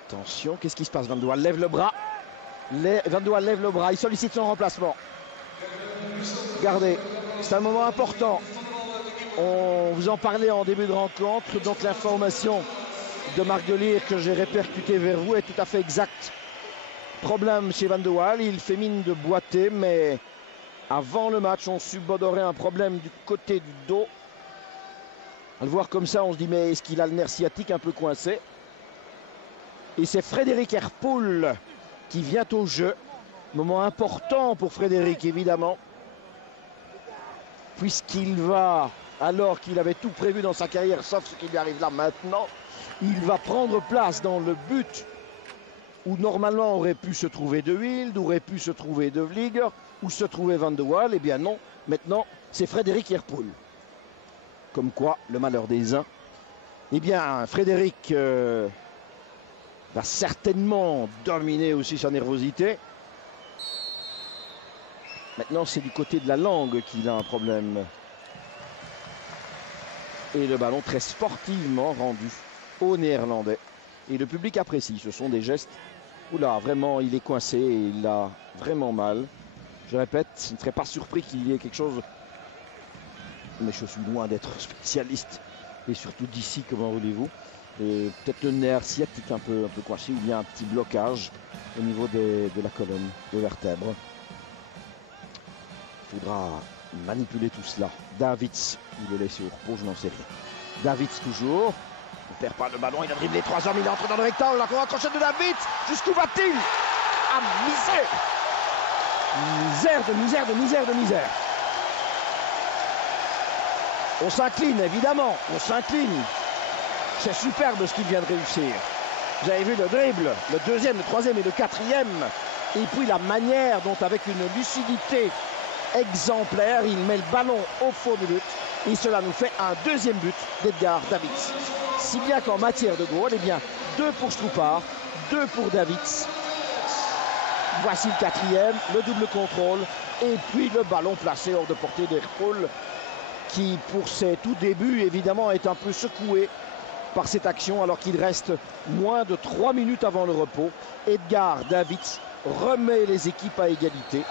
Attention, qu'est-ce qui se passe? Van de Waal lève le bras. Van de Waal lève le bras. Il sollicite son remplacement. Regardez, c'est un moment important. On vous en parlait en début de rencontre, donc l'information de Marc Delire que j'ai répercutée vers vous est tout à fait exacte. Problème chez Van de Waal, il fait mine de boiter, mais avant le match, on subodorait un problème du côté du dos. À le voir comme ça, on se dit, mais est-ce qu'il a le nerf sciatique un peu coincé? Et c'est Frédéric Herpoul qui vient au jeu. Moment important pour Frédéric, évidemment. Puisqu'il va, alors qu'il avait tout prévu dans sa carrière, sauf ce qui lui arrive là maintenant, il va prendre place dans le but où normalement aurait pu se trouver De Wilde, aurait pu se trouver De Vlieger, ou se trouver Van de Waal. Eh bien non, maintenant c'est Frédéric Herpoul. Comme quoi, le malheur des uns. Eh bien, Frédéric va certainement dominer aussi sa nervosité. Maintenant, c'est du côté de la langue qu'il a un problème. Et le ballon très sportivement rendu aux Néerlandais. Et le public apprécie. Ce sont des gestes. Oula, vraiment, il est coincé et il a vraiment mal. Je répète, je ne serais pas surpris qu'il y ait quelque chose. Mais je suis loin d'être spécialiste. Et surtout d'ici, comment voulez-vous. Peut-être le nerf sciatique un peu coincé. Il y a un petit blocage au niveau de la colonne, des vertèbres. Il faudra manipuler tout cela. Davids, il le laisse au repos, je n'en sais rien. Davids toujours. Il ne perd pas le ballon, il a dribblé 3 hommes, il entre dans le rectangle. La contre-crochet de Davids. Jusqu'où va-t-il? Ah, misère! Misère. On s'incline, évidemment. On s'incline. C'est superbe ce qu'il vient de réussir. Vous avez vu le dribble, le deuxième, le troisième et le quatrième. Et puis la manière dont, avec une lucidité exemplaire, il met le ballon au fond du but. Et cela nous fait un deuxième but d'Edgar Davids. Si bien qu'en matière de goal, eh bien, 2 pour Stroupar, 2 pour Davids. Voici le quatrième, le double contrôle. Et puis le ballon placé hors de portée d'Herpoul, qui pour ses tout débuts, évidemment, est un peu secoué par cette action, alors qu'il reste moins de 3 minutes avant le repos. Edgar Davids remet les équipes à égalité.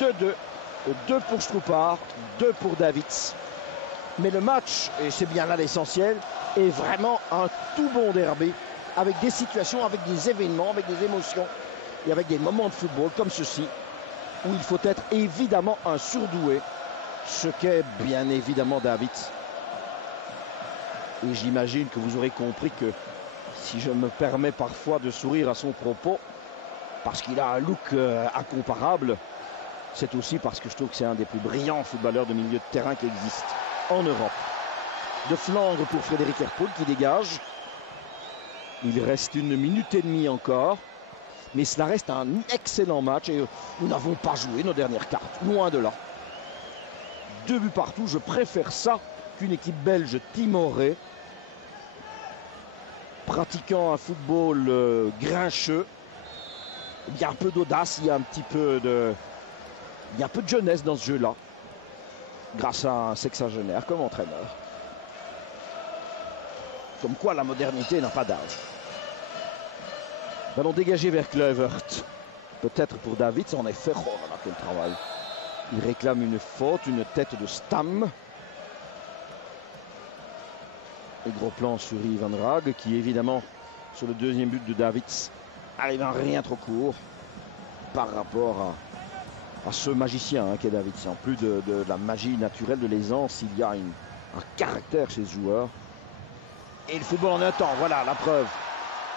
2-2. 2 pour Stroupar, 2 pour Davids. Mais le match, et c'est bien là l'essentiel, est vraiment un tout bon derby, avec des situations, avec des événements, avec des émotions et avec des moments de football comme ceci, où il faut être évidemment un surdoué, ce qu'est bien évidemment Davids. Et j'imagine que vous aurez compris que si je me permets parfois de sourire à son propos, parce qu'il a un look incomparable, c'est aussi parce que je trouve que c'est un des plus brillants footballeurs de milieu de terrain qui existe en Europe. De flanc pour Frédéric Herpoul qui dégage. Il reste 1 minute et demie encore. Mais cela reste un excellent match et nous n'avons pas joué nos dernières cartes. Loin de là. 2 buts partout. Je préfère ça qu'une équipe belge timorée, pratiquant un football grincheux. Il y a un peu d'audace, il y a un peu de jeunesse dans ce jeu-là, grâce à un sexagénaire comme entraîneur. Comme quoi la modernité n'a pas d'âge. Ballon dégagé vers Kluivert. Peut-être pour Davids, en effet. Oh là là, quel travail. Il réclame une faute, une tête de Stam. Et gros plan sur Ivan Rag, qui évidemment, sur le deuxième but de Davids, arrive à rien trop court par rapport à ce magicien qu'est Davids. En plus de la magie naturelle, de l'aisance, il y a un caractère chez ce joueur. Et le football en un temps, voilà la preuve.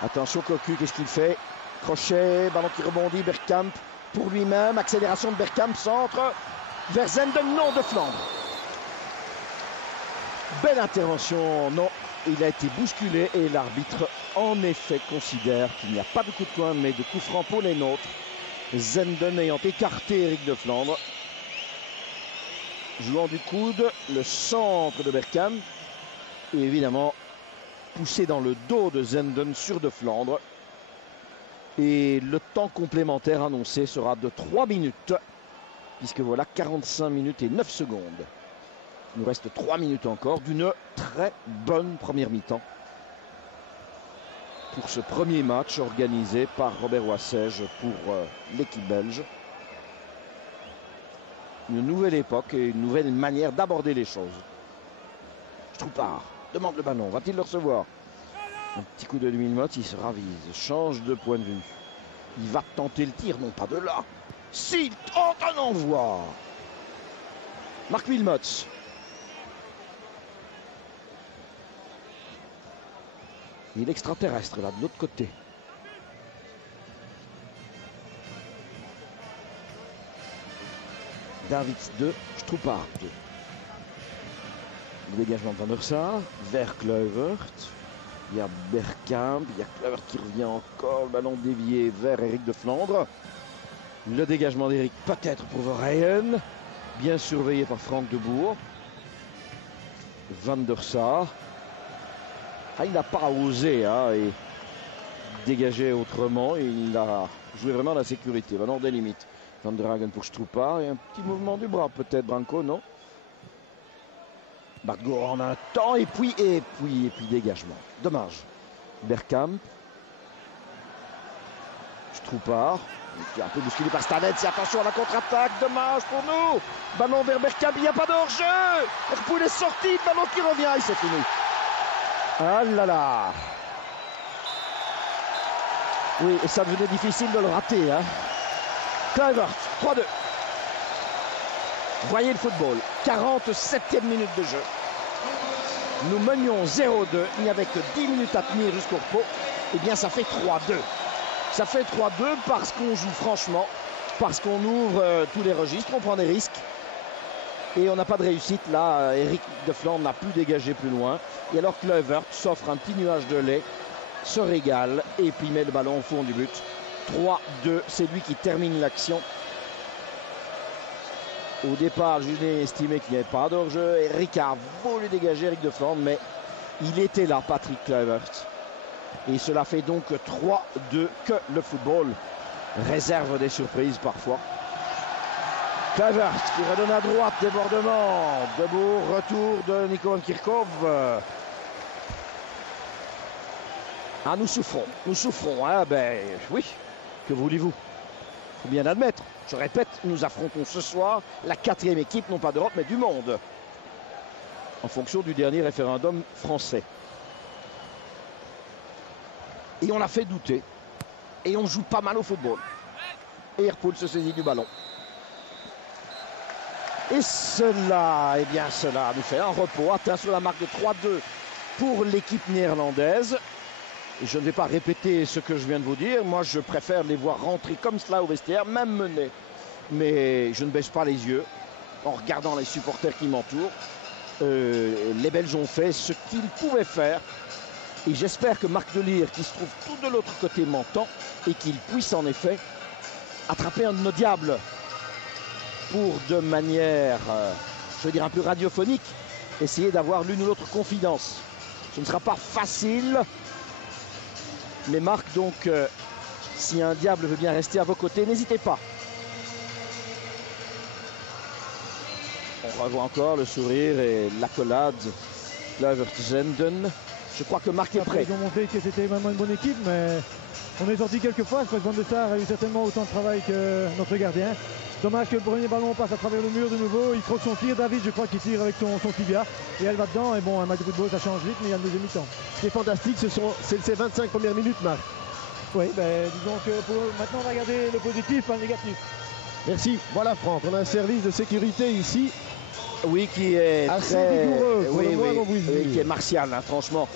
Attention Cocu, qu'est-ce qu'il fait? Crochet, ballon qui rebondit, Bergkamp pour lui-même, accélération de Bergkamp, centre vers Zenden, non, de Flandre. Belle intervention, non, il a été bousculé et l'arbitre en effet considère qu'il n'y a pas de coup de poing mais de coup franc pour les nôtres. Zenden ayant écarté Eric de Flandre. Jouant du coude, le centre de Bergkamp et évidemment poussé dans le dos de Zenden sur de Flandre. Et le temps complémentaire annoncé sera de 3 minutes, puisque voilà 45 minutes et 9 secondes. Il nous reste 3 minutes encore d'une très bonne première mi-temps pour ce premier match organisé par Robert Wassège pour l'équipe belge. Une nouvelle époque et une nouvelle manière d'aborder les choses. Stroupard demande le ballon, va-t-il le recevoir? Un petit coup de Wilmots, il se ravise, change de point de vue. Il va tenter le tir, non pas de là. S'il tente un envoi. Marc Wilmots. Il est extraterrestre là, de l'autre côté. Davids 2, Stroupard 2. Le dégagement de Van der Sar vers Kluivert. Il y a Bergkamp, il y a Kluivert qui revient encore, le ballon dévié vers Eric de Flandre. Le dégagement d'Eric peut-être pour Verheyen, bien surveillé par Frank de Boer. Van der Sar. Ah, il n'a pas osé et dégager autrement, il a joué vraiment la sécurité, ballon des limites. Van der Hagen pour Stroupard et un petit mouvement du bras peut-être, Branco, non? Bartgo en un temps et puis dégagement. Dommage. Bergkamp. Stroupard. Qui est un peu bousculé par Stalets. Attention à la contre-attaque. Dommage pour nous. Ballon vers Bergkamp. Il n'y a pas de hors-jeu. Herpoul est sorti. Ballon qui revient. Et c'est fini. Ah là là. Oui, et ça devenait difficile de le rater. Kluivert. 3-2. Voyez le football, 47e minute de jeu. Nous menions 0-2, il n'y avait que 10 minutes à tenir jusqu'au repos. Eh bien ça fait 3-2. Ça fait 3-2 parce qu'on joue franchement, parce qu'on ouvre tous les registres, on prend des risques. Et on n'a pas de réussite là, Eric de Flandre n'a pu dégager plus loin. Et alors Kluivert s'offre un petit nuage de lait, se régale et puis met le ballon au fond du but. 3-2, c'est lui qui termine l'action. Au départ, Julien estimait qu'il n'y avait pas d'hors-jeu. Eric a voulu dégager Eric de Flandre, mais il était là, Patrick Kluivert. Et cela fait donc 3-2 que le football réserve des surprises parfois. Kluivert qui redonne à droite, débordement. Debout, retour de Nico Van Kirchhoff. Ah, nous souffrons, oui, que voulez-vous? Il faut bien admettre. Je répète, nous affrontons ce soir la 4e équipe, non pas d'Europe, mais du monde. En fonction du dernier référendum français. Et on l'a fait douter. Et on joue pas mal au football. Et Herpoul se saisit du ballon. Et cela nous fait un repos. Atteint sur la marque de 3-2 pour l'équipe néerlandaise. Et je ne vais pas répéter ce que je viens de vous dire. Moi, je préfère les voir rentrer comme cela au vestiaire, même menés. Mais je ne baisse pas les yeux en regardant les supporters qui m'entourent. Les Belges ont fait ce qu'ils pouvaient faire. Et j'espère que Marc Delire, qui se trouve tout de l'autre côté, m'entend et qu'il puisse en effet attraper un de nos diables pour de manière je veux dire, un peu radiophonique, essayer d'avoir l'une ou l'autre confidence. Ce ne sera pas facile. Mais Marc, donc, si un diable veut bien rester à vos côtés, n'hésitez pas. On revoit encore le sourire et l'accolade. Leverkusen. Je crois que Marc est prêt. Ils ont montré que c'était vraiment une bonne équipe, mais on est sorti quelques fois. Je crois que Van de Sar a eu certainement autant de travail que notre gardien. Dommage que le premier ballon passe à travers le mur de nouveau. Il croque son tir. David, je crois qu'il tire avec son tibia. Et elle va dedans. Et bon, un match de football, ça change vite, mais il y a le deuxième mi-temps. Ce qui est fantastique, c'est ces 25 premières minutes, Marc. Oui, ben, disons que maintenant, on va regarder le positif, pas le négatif. Merci. Voilà, Franck, on a un service de sécurité ici. Oui, qui est assez très vigoureux, oui, qui est martial, hein, franchement.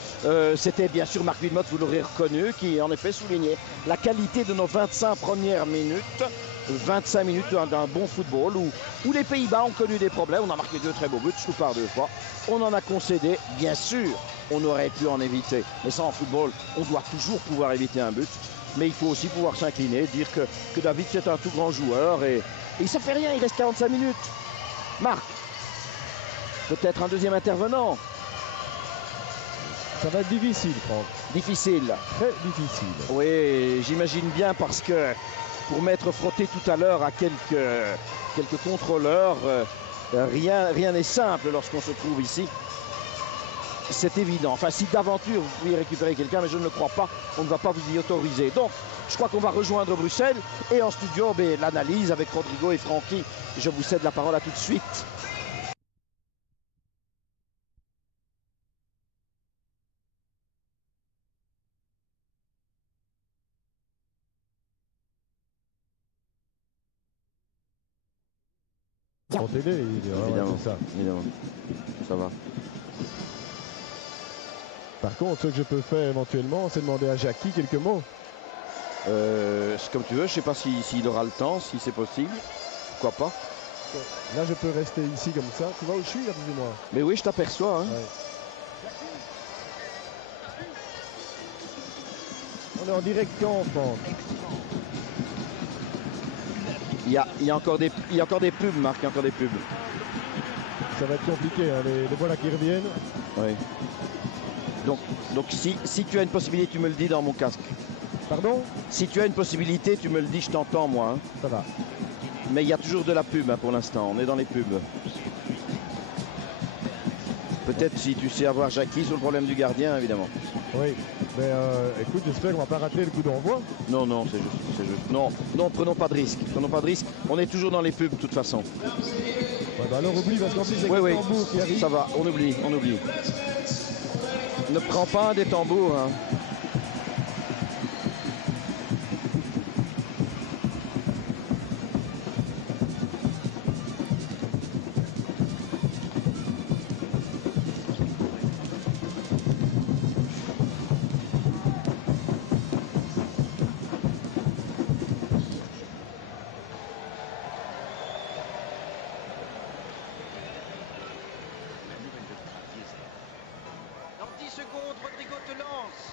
C'était bien sûr Marc Wilmot, vous l'aurez reconnu, qui en effet soulignait la qualité de nos 25 premières minutes. 25 minutes d'un bon football où les Pays-Bas ont connu des problèmes. On a marqué 2 très beaux buts, je trouve par 2 fois. On en a concédé, bien sûr, on aurait pu en éviter. Mais ça, en football, on doit toujours pouvoir éviter un but. Mais il faut aussi pouvoir s'incliner, dire que David, c'est un tout grand joueur. Et ça fait rien, il reste 45 minutes. Marc, peut-être un deuxième intervenant. Ça va être difficile, Franck. Difficile. Très difficile. Oui, j'imagine bien parce que pour m'être frotté tout à l'heure à quelques contrôleurs, rien n'est simple lorsqu'on se trouve ici. C'est évident. Enfin, si d'aventure vous pouviez récupérer quelqu'un, mais je ne le crois pas, on ne va pas vous y autoriser. Donc, je crois qu'on va rejoindre Bruxelles et en studio, l'analyse avec Rodrigo et Francky. Je vous cède la parole à tout de suite. En télé, évidemment, ça. Évidemment, ça va. Par contre, ce que je peux faire éventuellement, c'est demander à Jackie quelques mots. C'est comme tu veux, je ne sais pas s'il aura le temps, si c'est possible. Pourquoi pas. Là, je peux rester ici comme ça. Tu vois où je suis, là, plus ou moins? Mais oui, je t'aperçois. Hein. Ouais. On est en direct quand, Franck? Il y a encore des pubs, Marc, il y a encore des pubs. Ça va être compliqué, hein, les voilà qui reviennent. Oui. Donc si tu as une possibilité, tu me le dis dans mon casque. Pardon? Si tu as une possibilité, tu me le dis, je t'entends, moi. Hein. Ça va. Mais il y a toujours de la pub, hein, pour l'instant. On est dans les pubs. Peut-être si tu sais avoir Jackie sur le problème du gardien, évidemment. Oui. Mais écoute, j'espère qu'on va pas rater le coup d'envoi. Non, c'est juste. Non, prenons pas de risque. On est toujours dans les pubs, de toute façon. Ouais, bah alors oublie, parce qu'en plus, c'est oui, tambour qui arrive. Ça va, on oublie. Ne prends pas un des tambours. Hein.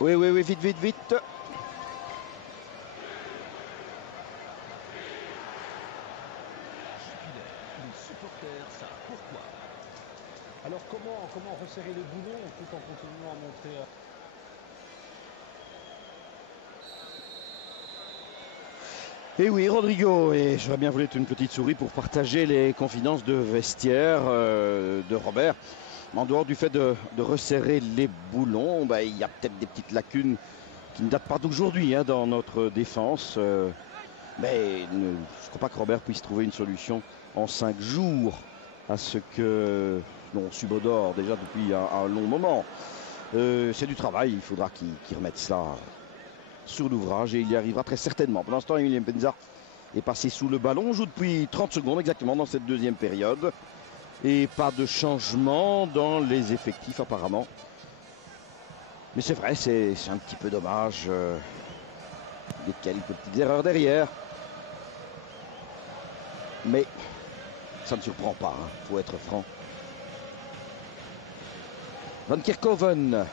Oui, vite. Alors comment resserrer les boulons tout en continuant à montrer... Et oui, Rodrigo, et j'aurais bien voulu être une petite souris pour partager les confidences de vestiaire de Robert. En dehors du fait de resserrer les boulons, il y a peut-être des petites lacunes qui ne datent pas d'aujourd'hui, hein, dans notre défense. Mais je ne crois pas que Robert puisse trouver une solution en 5 jours à ce que l'on subodore déjà depuis un long moment. C'est du travail, il faudra qu'il remette cela sur l'ouvrage et il y arrivera très certainement. Pour l'instant, Emilien Penza est passé sous le ballon. On joue depuis 30 secondes exactement dans cette deuxième période. Et pas de changement dans les effectifs apparemment. Mais c'est vrai, c'est un petit peu dommage. Des quelques petites erreurs derrière. Mais ça ne surprend pas, hein, faut être franc. Van Kerkhoven.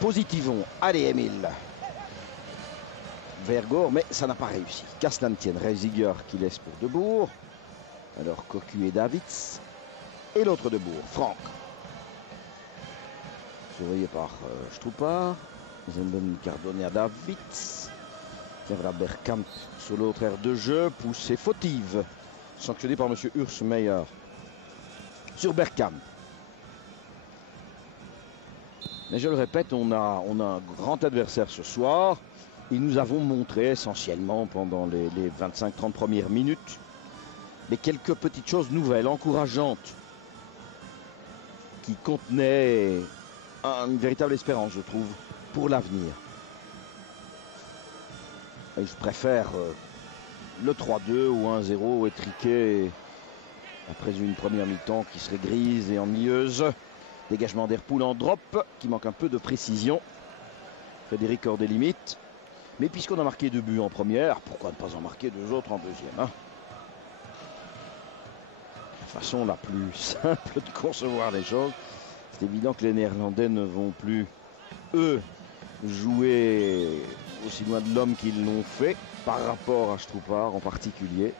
Positivons. Allez, Emile. Vergor, mais ça n'a pas réussi. Casse-Nantien, Reisiger qui laisse pour Debourg. Alors Cocu et Davids. et l'autre de Bourg, Franck. Surveillé par Stroupar. Zenden Cardone à Davids. Kevra Bergkamp sur l'autre aire de jeu. Poussée fautive. Sanctionné par M. Urs Meijer. Sur Bergkamp. Mais je le répète, on a un grand adversaire ce soir. Et nous avons montré essentiellement pendant les 25-30 premières minutes mais quelques petites choses nouvelles, encourageantes, qui contenaient une véritable espérance, je trouve, pour l'avenir. Et je préfère le 3-2 ou 1-0 étriqué après une première mi-temps qui serait grise et ennuyeuse. Dégagement d'Herpoul en drop, qui manque un peu de précision. Frédéric hors des limites. Mais puisqu'on a marqué 2 buts en première, pourquoi ne pas en marquer 2 autres en deuxième, hein? La façon la plus simple de concevoir les choses. C'est évident que les Néerlandais ne vont plus, eux, jouer aussi loin de l'homme qu'ils l'ont fait, par rapport à Stroupar en particulier.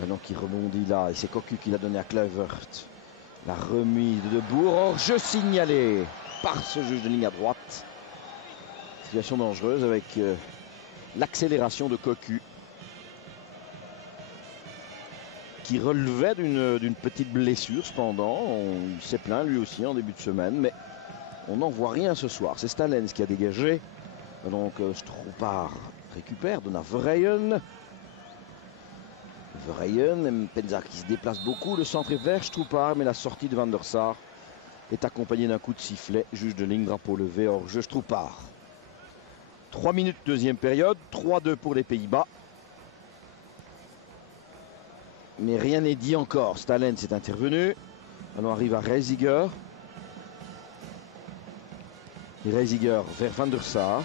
Maintenant qui rebondit là, et c'est Cocu qui l'a donné à Kluivert. La remise de Bourg, hors-jeu signalé par ce juge de ligne à droite. Situation dangereuse avec l'accélération de Cocu, qui relevait d'une petite blessure cependant. Il s'est plaint lui aussi en début de semaine, mais on n'en voit rien ce soir. C'est Stalens qui a dégagé. Donc Stroupar récupère, donne à Verheyen. Verheyen, Mpenza qui se déplace beaucoup. Le centre est vers Stroupar, mais la sortie de Van der Sar est accompagnée d'un coup de sifflet. Juge de ligne, drapeau levé, hors-jeu Stroupar. 3 minutes deuxième période, 3-2 pour les Pays-Bas. Mais rien n'est dit encore. Stalens est intervenu. On arrive à Reisiger. Et Reisiger vers Van der Sar.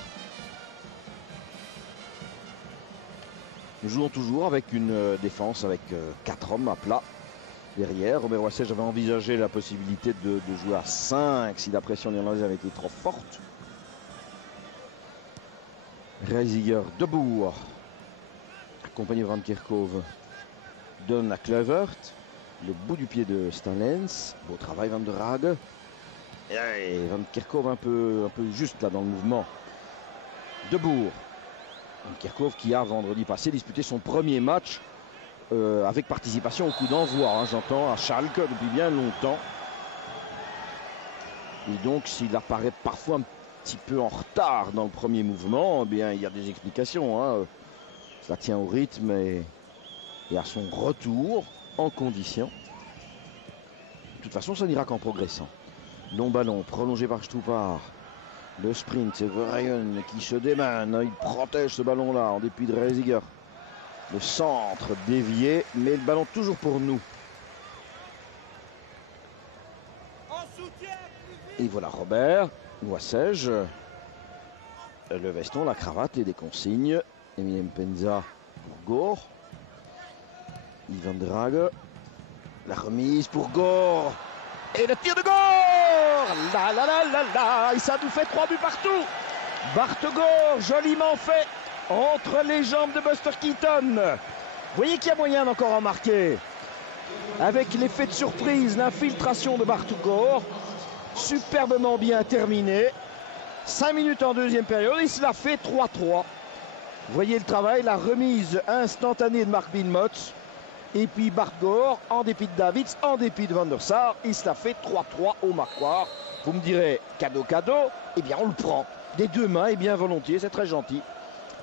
Nous jouons toujours avec une défense avec 4 hommes à plat derrière. Robert Wassage avait envisagé la possibilité de jouer à 5 si la pression néerlandaise avait été trop forte. Reisiger debout, accompagné de Van Kerkhove, donne à Kluivert, le bout du pied de Stalens. Beau travail Van der Hague. Et Van Kerkhove un peu juste là dans le mouvement. Debout. Van Kerkhove qui a vendredi passé disputé son premier match avec participation au coup d'envoi, hein, j'entends, à Schalke depuis bien longtemps. Et donc s'il apparaît parfois un petit peu en retard dans le premier mouvement, eh bien il y a des explications, hein. Ça tient au rythme et à son retour en condition. De toute façon, ça n'ira qu'en progressant. Long ballon prolongé par Stroupar. Le sprint, c'est Verheyen qui se démène. Il protège ce ballon-là en dépit de Reisiger. Le centre dévié, mais le ballon toujours pour nous. Et voilà Robert Wassage. Le veston, la cravate et des consignes. Emile Mpenza pour Gore. Van der Hague. La remise pour Gore. Et le tir de Gore. La la la la la. Et ça nous fait 3 buts partout. Bart Gore, joliment fait entre les jambes de Buster Keaton. Vous voyez qu'il y a moyen d'encore en marquer. Avec l'effet de surprise, l'infiltration de Bart Gore. Superbement bien terminé. 5 minutes en deuxième période. Et cela fait 3-3. Vous voyez le travail, la remise instantanée de Mark Wilmots. Et puis Bart Gore, en dépit de Davids, en dépit de Van der Sar, il se la fait 3-3 au marquoir. Vous me direz, cadeau, eh bien on le prend des deux mains et bien volontiers, c'est très gentil.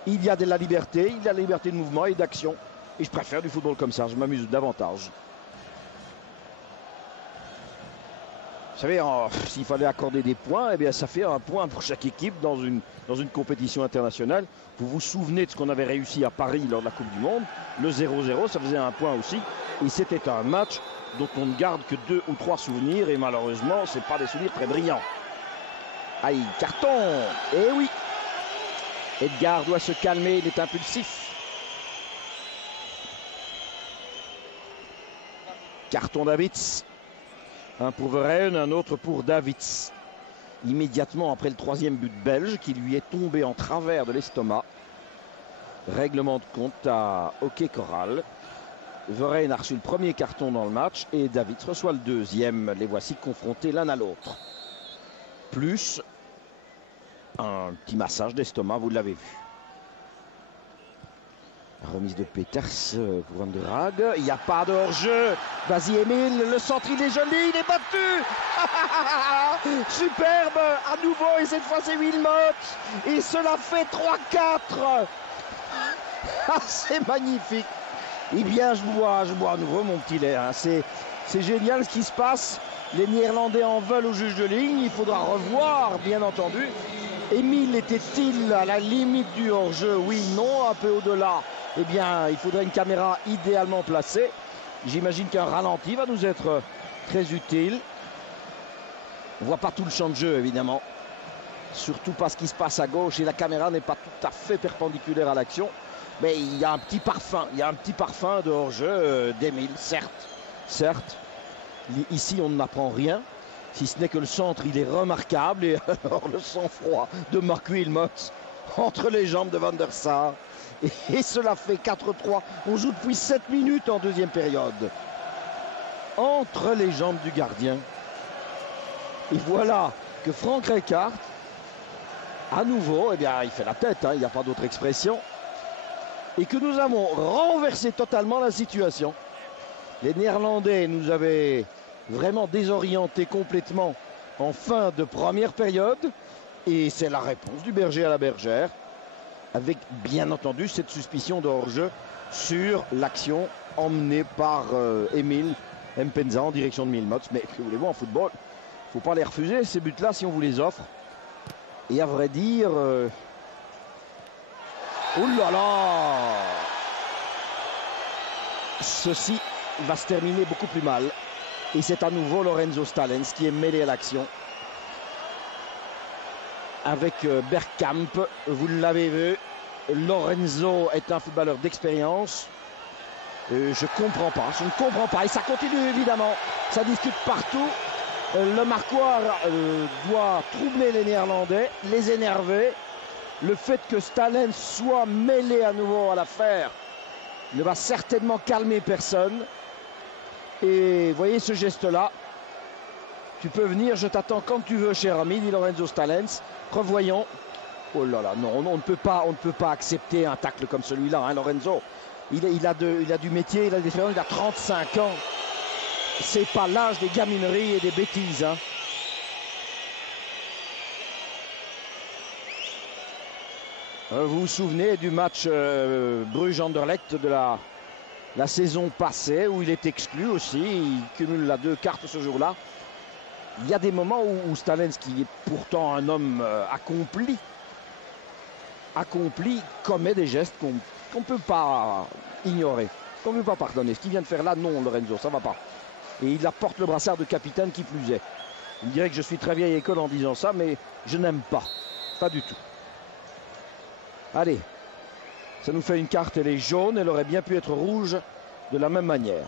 Il y a de la liberté, il y a la liberté de mouvement et d'action. Et je préfère du football comme ça, je m'amuse davantage. Vous savez, s'il fallait accorder des points, eh bien ça fait un point pour chaque équipe dans une compétition internationale. Vous vous souvenez de ce qu'on avait réussi à Paris lors de la Coupe du Monde. Le 0-0, ça faisait un point aussi. Et c'était un match dont on ne garde que 2 ou 3 souvenirs. Et malheureusement, ce n'est pas des souvenirs très brillants. Aïe, carton. Eh oui. Edgar doit se calmer, il est impulsif. Carton Davids. Un pour Verheyen, un autre pour Davids. Immédiatement après le 3e but belge qui lui est tombé en travers de l'estomac. Règlement de compte à Hockey Corral. Verheyen a reçu le premier carton dans le match et David reçoit le deuxième. Les voici confrontés l'un à l'autre. Plus un petit massage d'estomac, vous l'avez vu. La remise de Peters pour Van der Haag. Il n'y a pas de hors-jeu. Vas-y, Emile. Le centre, il est joli. Il est battu. Superbe. À nouveau. Et cette fois, c'est Wilmot. Et cela fait 3-4. C'est magnifique. Eh bien, je bois à nouveau mon petit lait. Hein. C'est génial ce qui se passe. Les Néerlandais en veulent au juge de ligne. Il faudra revoir, bien entendu. Emile était-il à la limite du hors-jeu? Oui, non, un peu au-delà. Eh bien, il faudrait une caméra idéalement placée. J'imagine qu'un ralenti va nous être très utile. On ne voit pas tout le champ de jeu, évidemment. Surtout pas ce qui se passe à gauche. Et la caméra n'est pas tout à fait perpendiculaire à l'action. Mais il y a un petit parfum. Il y a un petit parfum de hors-jeu d'Emile, certes. Certes. Ici, on n'apprend rien. Si ce n'est que le centre, il est remarquable. Et alors, le sang-froid de Mark Wilmot entre les jambes de Van der Sar. Et cela fait 4-3. On joue depuis 7 minutes en deuxième période. Entre les jambes du gardien. Et voilà que Frank Rijkaard, à nouveau, eh bien, il fait la tête, hein, il n'y a pas d'autre expression. Et que nous avons renversé totalement la situation. Les Néerlandais nous avaient vraiment désorientés complètement en fin de première période. Et c'est la réponse du berger à la bergère. Avec bien entendu cette suspicion de hors-jeu sur l'action emmenée par Emile Mpenza en direction de Wilmot. Mais que voulez-vous, en football, il ne faut pas les refuser, ces buts-là, si on vous les offre. Et à vrai dire... Oh là là! Ceci va se terminer beaucoup plus mal. Et c'est à nouveau Lorenzo Stalens qui est mêlé à l'action. Avec Bergkamp, vous l'avez vu, Lorenzo est un footballeur d'expérience. Je ne comprends pas, et ça continue évidemment, ça discute partout. Le marquoir doit troubler les Néerlandais, les énerver. Le fait que Stalens soit mêlé à nouveau à l'affaire ne va certainement calmer personne. Et voyez ce geste-là. Tu peux venir, je t'attends quand tu veux, cher ami, dit Lorenzo Stalens. Revoyons. Oh là là, non, on ne peut pas accepter un tacle comme celui-là, hein, Lorenzo. Il a du métier, il a des expériences, il a 35 ans. C'est pas l'âge des gamineries et des bêtises. Hein. Vous vous souvenez du match Bruges-Anderlecht de la saison passée où il est exclu aussi. Il cumule la 2 cartes ce jour-là. Il y a des moments où Stalens, qui est pourtant un homme accompli, commet des gestes qu'on ne peut pas ignorer, qu'on ne peut pas pardonner. Ce qu'il vient de faire là, non, Lorenzo, ça ne va pas. Et il apporte le brassard de capitaine qui plus est. Il dirait que je suis très vieille école en disant ça, mais je n'aime pas du tout. Allez, ça nous fait une carte, elle est jaune, elle aurait bien pu être rouge de la même manière.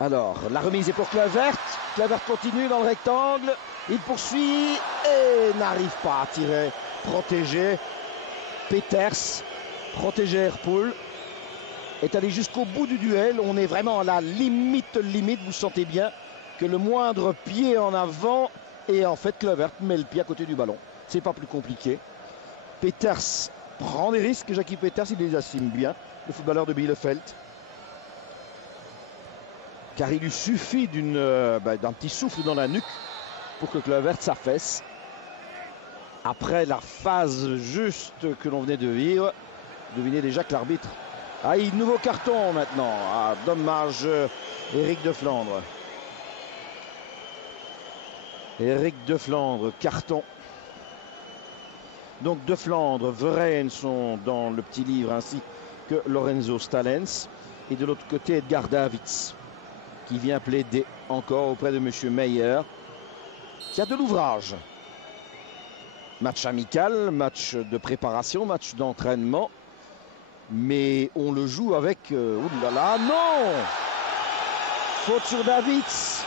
Alors, la remise est pour Kluivert. Kluivert continue dans le rectangle. Il poursuit et n'arrive pas à tirer. Protégé. Peters, protégé Herpoul, est allé jusqu'au bout du duel. On est vraiment à la limite. Vous sentez bien que le moindre pied en avant. Et en fait, Kluivert met le pied à côté du ballon. C'est pas plus compliqué. Peters prend des risques. Jackie Peters, il les assume bien. Le footballeur de Bielefeld. Car il lui suffit d'un petit souffle dans la nuque pour que Kluivert s'affaisse. Après la phase juste que l'on venait de vivre, devinez déjà que l'arbitre a eu nouveau carton maintenant. Ah, dommage, Éric de Flandre. Éric de Flandre, carton. Donc de Flandre, Verheyen sont dans le petit livre ainsi que Lorenzo Stalens. Et de l'autre côté, Edgar Davids, qui vient plaider encore auprès de M. Meyer, qui a de l'ouvrage. Match amical, match de préparation, match d'entraînement. Mais on le joue avec... oulala, non! Faute sur Davids.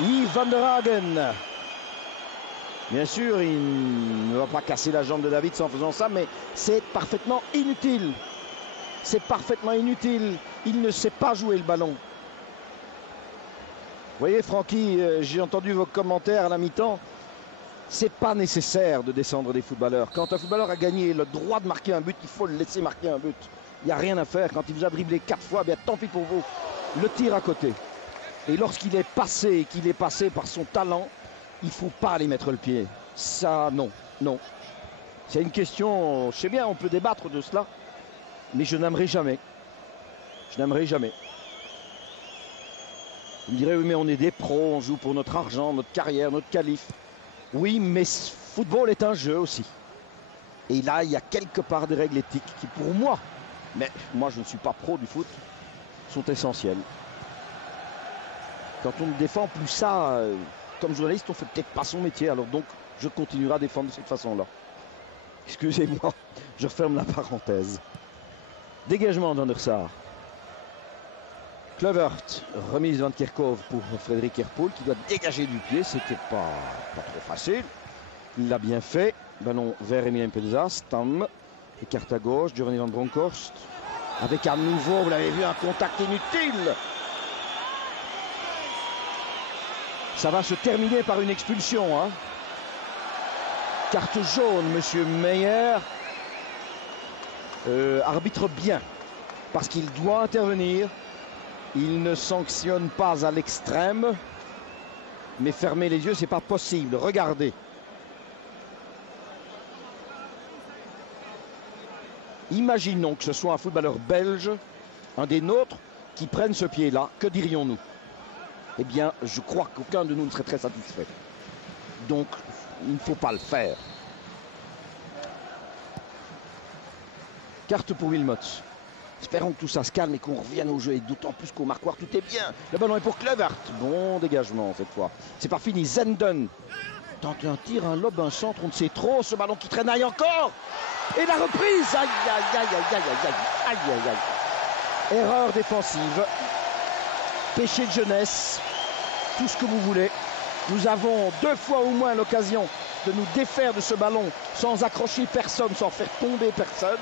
Yves Van der Hagen. Bien sûr, il ne va pas casser la jambe de Davids en faisant ça, mais c'est parfaitement inutile. C'est parfaitement inutile. Il ne sait pas jouer le ballon. Vous voyez, Francky, j'ai entendu vos commentaires à la mi-temps. C'est pas nécessaire de descendre des footballeurs. Quand un footballeur a gagné le droit de marquer un but, il faut le laisser marquer un but. Il n'y a rien à faire. Quand il vous a dribblé 4 fois, bien tant pis pour vous. Le tir à côté. Et lorsqu'il est passé, qu'il est passé par son talent, il ne faut pas aller mettre le pied. Ça, non, non. C'est une question, je sais bien, on peut débattre de cela, mais je n'aimerais jamais. Je n'aimerais jamais. Vous me direz, oui, mais on est des pros, on joue pour notre argent, notre carrière, notre qualif. Oui, mais football est un jeu aussi. Et là, il y a quelque part des règles éthiques qui, pour moi, mais moi je ne suis pas pro du foot, sont essentielles. Quand on ne défend plus ça, comme journaliste, on ne fait peut-être pas son métier. Alors donc, je continuerai à défendre de cette façon-là. Excusez-moi, je ferme la parenthèse. Dégagement d'Van der Sar. Kluivert, remise Van Kerkhove pour Frédéric Herpoel qui doit dégager du pied. C'était pas trop facile. Il l'a bien fait. Ballon vers Emile Mpenza. Stam écarte à gauche. Giovanni Van Bronckhorst. Avec à nouveau, vous l'avez vu, un contact inutile. Ça va se terminer par une expulsion. Hein. Carte jaune, monsieur Meyer. Arbitre bien. Parce qu'il doit intervenir. Il ne sanctionne pas à l'extrême. Mais fermer les yeux, c'est pas possible. Regardez. Imaginons que ce soit un footballeur belge, un des nôtres, qui prenne ce pied-là. Que dirions-nous? Eh bien, je crois qu'aucun de nous ne serait très satisfait. Donc, il ne faut pas le faire. Carte pour Wilmots. Espérons que tout ça se calme et qu'on revienne au jeu. Et d'autant plus qu'au marquoir, tout est bien. Le ballon est pour Kluivert. Bon dégagement cette fois. C'est pas fini. Zenden tente un tir, un lob, un centre. On ne sait trop. Ce ballon qui traînaille encore. Et la reprise. Aïe, aïe, aïe, aïe, aïe, aïe, aïe, aïe, aïe. Erreur défensive. Péché de jeunesse. Tout ce que vous voulez. Nous avons 2 fois au moins l'occasion de nous défaire de ce ballon sans accrocher personne, sans faire tomber personne.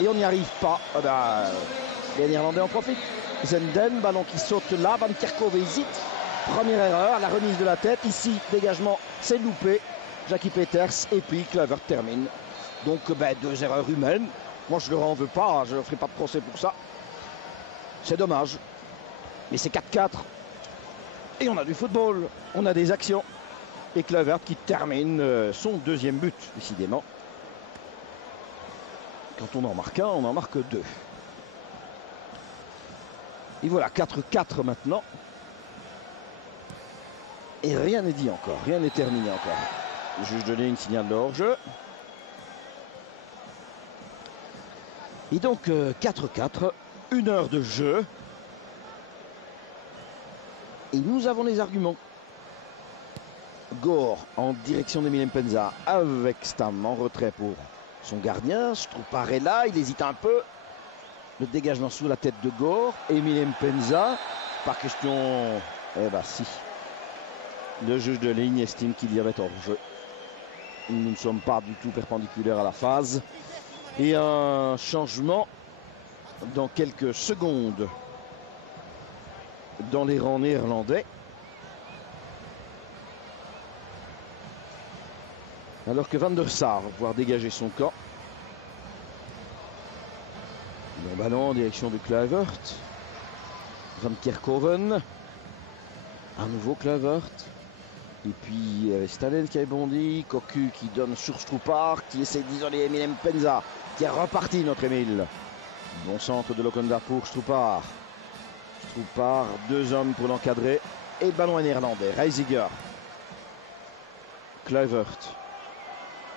Et on n'y arrive pas. Ah ben, les Néerlandais en profitent. Zenden, ballon qui saute là. Van Kerkhove hésite. Première erreur, la remise de la tête. Ici, dégagement, c'est loupé. Jackie Peters et puis Kluivert termine. Donc, 2 erreurs humaines. Moi, je ne leur en veux pas. Je ne ferai pas de procès pour ça. C'est dommage. Mais c'est 4-4. Et on a du football. On a des actions. Et Kluivert qui termine son 2e but, décidément. Quand on en marque un, on en marque 2. Et voilà, 4-4 maintenant. Et rien n'est dit encore, rien n'est terminé encore. Le juge de ligne signale le hors-jeu. Et donc 4-4, 1 heure de jeu. Et nous avons les arguments. Gore en direction d'Emile Mpenza avec Stam en retrait pour son gardien. Stroupar est là, il hésite un peu. Le dégagement sous la tête de Gore. Emile Mpenza, par question, eh bien si. Le juge de ligne estime qu'il y avait hors-jeu. Nous ne sommes pas du tout perpendiculaires à la phase. Et un changement dans quelques secondes dans les rangs néerlandais. Alors que Van der Sar va pouvoir dégager son camp. Bon ballon en direction de Kluivert. Van Kerkhoven. À nouveau Kluivert. Et puis Stalen qui a bondi. Cocu qui donne sur Stroupar. Qui essaie d'isoler Emile Mpenza. Qui est reparti notre Emile. Bon centre de Lokonda pour Stroupar. Stroupar, 2 hommes pour l'encadrer. Et le ballon est néerlandais. Reisiger. Kluivert.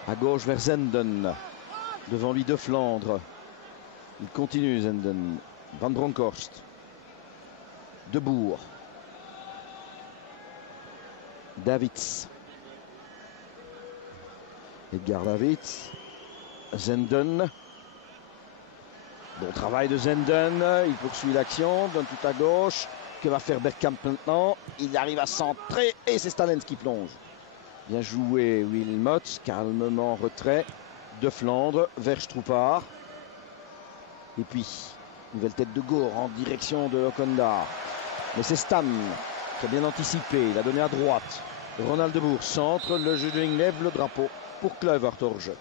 À gauche vers Zenden. Devant lui de Flandre. Il continue Zenden. Van Bronckhorst. De Boer. Davids. Edgar Davids. Zenden. Bon travail de Zenden. Il poursuit l'action. Donne tout à gauche. Que va faire Bergkamp maintenant? Il arrive à centrer. Et c'est Stalens qui plonge. Bien joué Wilmots, calmement retrait de Flandre vers Stroupar. Et puis, nouvelle tête de Gore en direction de Lokonda. Mais c'est Stam qui a bien anticipé. Il a donné à droite. Ronald de Boer centre. Le jeu de ligne lève le drapeau pour Kluivert hors jeu.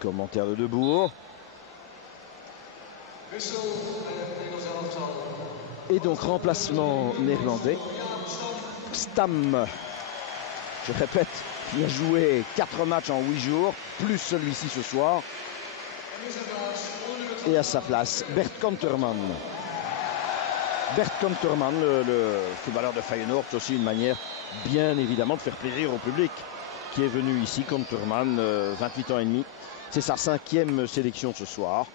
Commentaire de Boer. Et donc remplacement néerlandais. Stam, je répète, il a joué 4 matchs en 8 jours, plus celui-ci ce soir. Et à sa place, Bert Konterman. Bert Konterman, le footballeur de Feyenoord, c'est aussi une manière bien évidemment de faire plaisir au public qui est venu ici. Konterman, 28 ans et demi. C'est sa 5e sélection ce soir.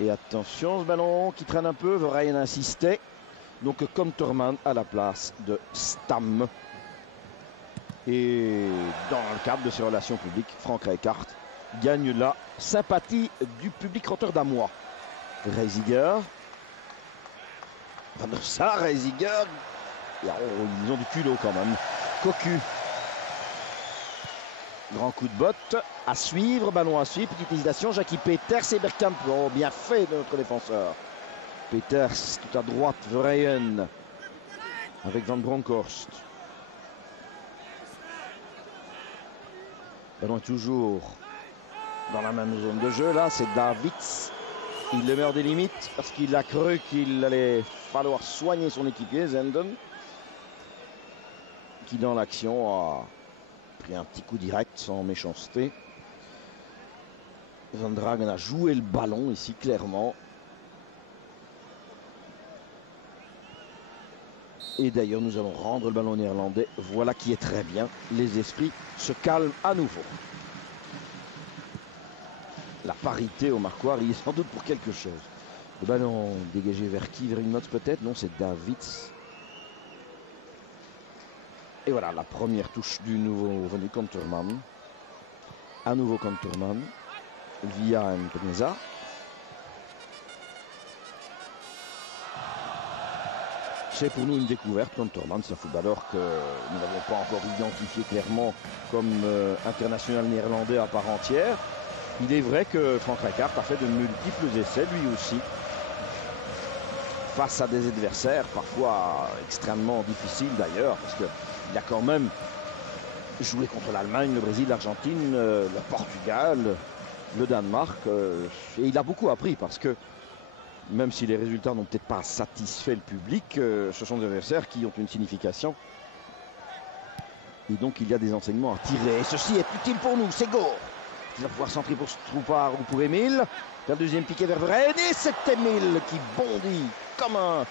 Et attention, ce ballon qui traîne un peu, Verheyen insistait. Donc Konterman à la place de Stam. Et dans le cadre de ses relations publiques, Frank Rijkaard gagne la sympathie du public rotterdamois. Reiziger. Van der Sar, Reiziger. Ils ont du culot quand même. Cocu. Grand coup de botte à suivre, ballon à suivre, petite hésitation, Jackie Peters et Bergkamp. Oh, bien fait de notre défenseur. Peters tout à droite, Verheyen avec Van Bronckhorst. Ballon est toujours dans la même zone de jeu. Là, c'est Davids. Il le met hors des limites parce qu'il a cru qu'il allait falloir soigner son équipier, Zenden, qui dans l'action a pris un petit coup direct sans méchanceté. Van Dragen a joué le ballon ici clairement. Et d'ailleurs nous allons rendre le ballon néerlandais. Voilà qui est très bien. Les esprits se calment à nouveau. La parité au marquoir, il est sans doute pour quelque chose. Le ballon dégagé vers qui? Vers une note peut-être? Non, c'est Davids. Et voilà la première touche du nouveau venu Konterman. À nouveau Konterman. Via Mpenza. C'est pour nous une découverte. Konterman, c'est un footballeur que nous n'avons pas encore identifié clairement comme international néerlandais à part entière. Il est vrai que Frank Rijkaard a fait de multiples essais lui aussi. Face à des adversaires parfois extrêmement difficiles d'ailleurs, parce qu'il a quand même joué contre l'Allemagne, le Brésil, l'Argentine, le Portugal, le Danemark. Et il a beaucoup appris parce que même si les résultats n'ont peut-être pas satisfait le public, ce sont des adversaires qui ont une signification. Et donc il y a des enseignements à tirer. Et ceci est utile pour nous, c'est Gore qui va pouvoir centrer pour Stroupar ou pour Emile. Le deuxième piqué vers Verheyen et c'est Emile qui bondit comme un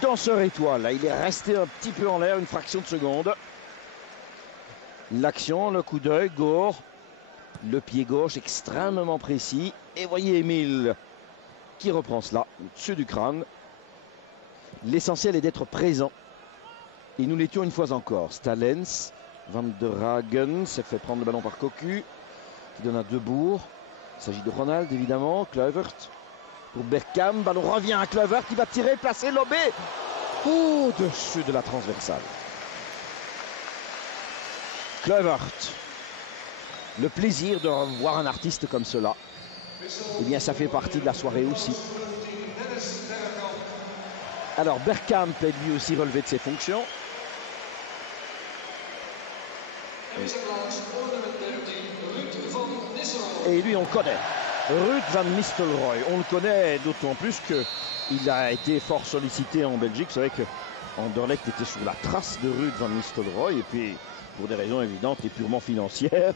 danseur étoile. Là, il est resté un petit peu en l'air, une fraction de seconde. L'action, le coup d'œil, Gore. Le pied gauche extrêmement précis. Et voyez Emile qui reprend cela au-dessus du crâne. L'essentiel est d'être présent. Et nous l'étions une fois encore. Stalens, Van der Hagen s'est fait prendre le ballon par Cocu, qui donne à De Boer. Il s'agit de Ronald évidemment. Kluivert pour Bergkamp. Ballon revient à Kluivert qui va tirer, placer, lober au-dessus de la transversale. Kluivert. Le plaisir de revoir un artiste comme cela, eh bien ça fait partie de la soirée aussi. Alors Bergkamp est lui aussi relevé de ses fonctions. Et lui on le connaît, Ruud van Nistelrooy. On le connaît d'autant plus qu'il a été fort sollicité en Belgique. C'est vrai que Anderlecht était sur la trace de Ruud van Nistelrooy. Et puis pour des raisons évidentes et purement financières,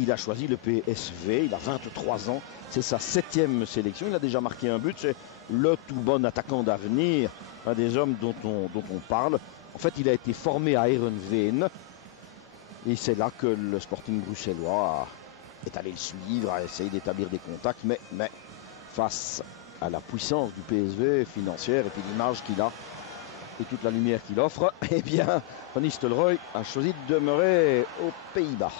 il a choisi le PSV. Il a 23 ans. C'est sa 7e sélection. Il a déjà marqué un but. C'est le tout bon attaquant d'avenir. Un des hommes dont on parle. En fait, il a été formé à Heerenveen. Et c'est là que le Sporting bruxellois est allé le suivre, a essayé d'établir des contacts. Mais face à la puissance du PSV financière et puis l'image qu'il a et toute la lumière qu'il offre, eh bien, Van Nistelrooy a choisi de demeurer aux Pays-Bas.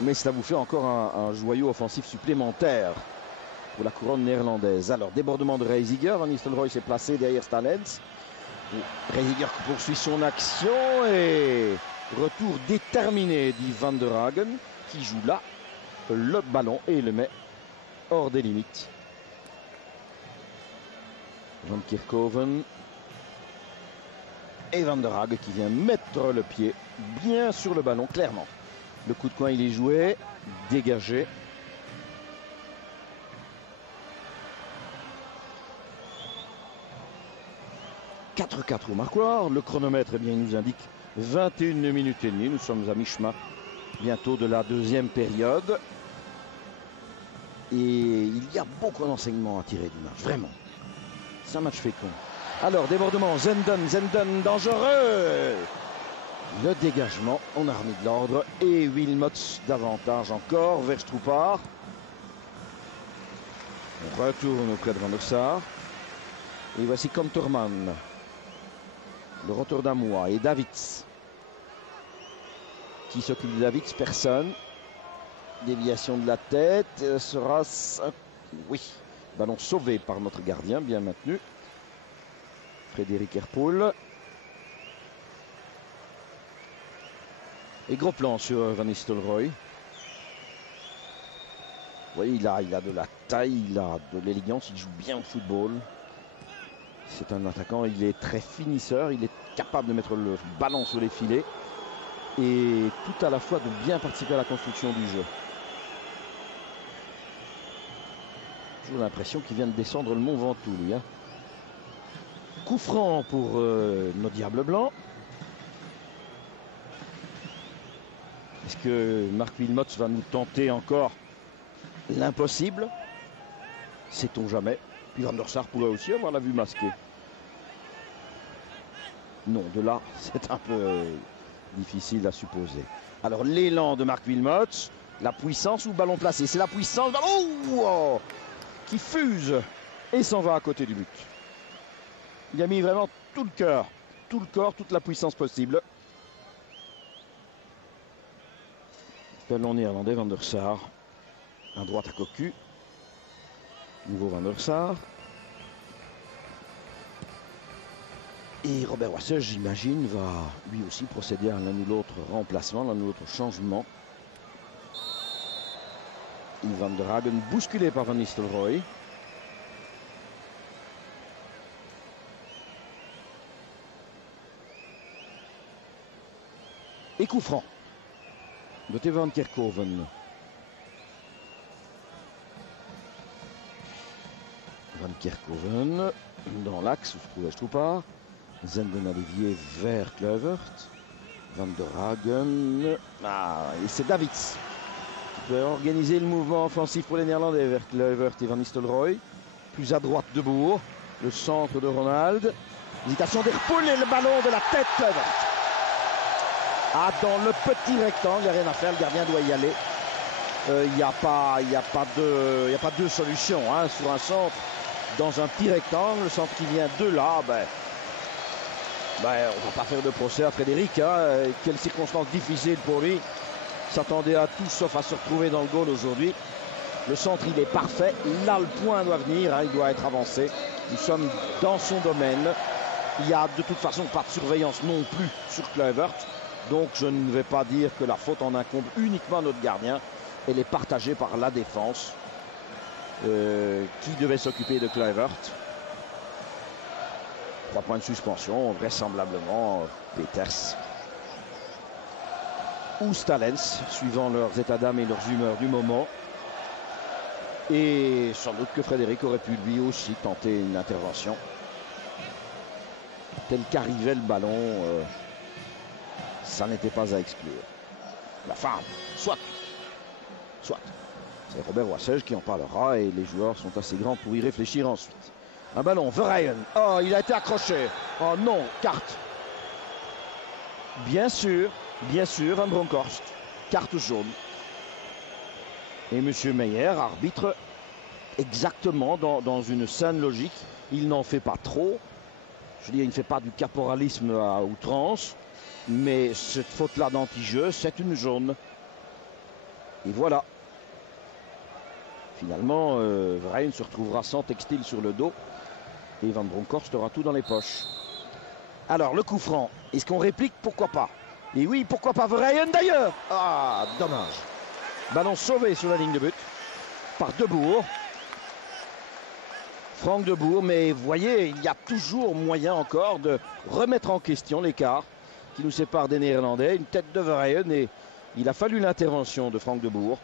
Mais cela vous fait encore un joyau offensif supplémentaire pour la couronne néerlandaise. Alors, débordement de Reiziger. Van Nistelrooy s'est placé derrière Stalens. Reiziger poursuit son action et Retour déterminé d'Ivan der Hagen qui joue là le ballon et le met hors des limites. Van Kerkhoven et Van der Hagen qui vient mettre le pied bien sur le ballon, clairement. Le coup de coin, il est joué, dégagé. « 4-4 au marquoir. Le chronomètre, eh bien, il nous indique 21 minutes et demie. Nous sommes à mi-chemin bientôt de la deuxième période. Et il y a beaucoup d'enseignements à tirer du match, vraiment. C'est un match fécond. Alors, débordement, Zenden dangereux. Le dégagement, on a remis de l'ordre. Et Wilmots davantage encore vers Stroupar. On retourne auprès de Van der Sar. Et voici Kanterman. Le Rotterdamois et Davids. Qui s'occupe de Davids? Personne. Déviation de la tête. Sera... Oui. Ballon sauvé par notre gardien, bien maintenu. Frédéric Herpoul. Et gros plan sur Van Nistelrooy. Oui, il a de la taille, il a de l'élégance, il joue bien au football. C'est un attaquant, il est très finisseur, il est capable de mettre le ballon sur les filets. Et tout à la fois de bien participer à la construction du jeu. J'ai l'impression qu'il vient de descendre le Mont Ventoux, lui. Hein. Coup franc pour nos Diables Blancs. Est-ce que Marc Wilmots va nous tenter encore l'impossible? Sait-on jamais. Puis Van der Sar pourrait aussi avoir la vue masquée. Non, de là, c'est un peu difficile à supposer. Alors l'élan de Marc Wilmots, la puissance ou le ballon placé? C'est la puissance, ballon qui fuse et s'en va à côté du but. Il a mis vraiment tout le cœur, tout le corps, toute la puissance possible. Ballon néerlandais, Van der Sar. Un droit à cocu. Nouveau Van der Sar. Et Robert Wassel, j'imagine, va lui aussi procéder à l'un ou l'autre remplacement, l'un ou l'autre changement. Van der Hagen bousculé par Van Nistelrooy. Et coup franc de Theo Van Kerkhoven. Van Kerkhoven dans l'axe où se trouvait Stroupar. Zenden Olivier vers Kluivert. Van der Hagen. Ah, et c'est Davids qui peut organiser le mouvement offensif pour les Néerlandais vers Kluivert et Van Nistelrooy. Plus à droite de Bourg. Le centre de Ronald. Hésitation d'Herpoul et le ballon de la tête Kluivert. Ah, dans le petit rectangle, il n'y a rien à faire, le gardien doit y aller. Il n'y a pas deux solutions hein, sur un centre. Dans un petit rectangle, le centre qui vient de là, on ne va pas faire de procès à Frédéric. Hein. Quelle circonstance difficile pour lui. Il s'attendait à tout sauf à se retrouver dans le goal aujourd'hui. Le centre, il est parfait. Là, le point doit venir, hein, il doit être avancé. Nous sommes dans son domaine. Il n'y a de toute façon pas de surveillance non plus sur Kluivert. Donc je ne vais pas dire que la faute en incombe uniquement à notre gardien. Elle est partagée par la défense qui devait s'occuper de Kluivert. 3 points de suspension, vraisemblablement Peters ou Stalens, suivant leurs états d'âme et leurs humeurs du moment. Et sans doute que Frédéric aurait pu lui aussi tenter une intervention. Tel qu'arrivait le ballon, ça n'était pas à exclure. La fin, soit. C'est Robert Wassel qui en parlera et les joueurs sont assez grands pour y réfléchir ensuite. Un ballon, Verheyen. Oh, il a été accroché. Oh non, carte. Bien sûr, Van Bronckhorst. Carte jaune. Et M. Meyer, arbitre exactement dans une saine logique. Il n'en fait pas trop. Je veux dire, il ne fait pas du caporalisme à outrance. Mais cette faute-là d'anti-jeu, c'est une jaune. Et voilà. Finalement, Verheyen se retrouvera sans textile sur le dos. Et Van Bronckhorst aura tout dans les poches. Alors, le coup franc. Est-ce qu'on réplique? Pourquoi pas? Et oui, pourquoi pas Verheyen d'ailleurs. Ah, dommage. Ballon sauvé sur la ligne de but par Debourg. Franck Debourg, mais vous voyez, il y a toujours moyen encore de remettre en question l'écart qui nous sépare des Néerlandais. Une tête de Verheyen et il a fallu l'intervention de Franck Debourg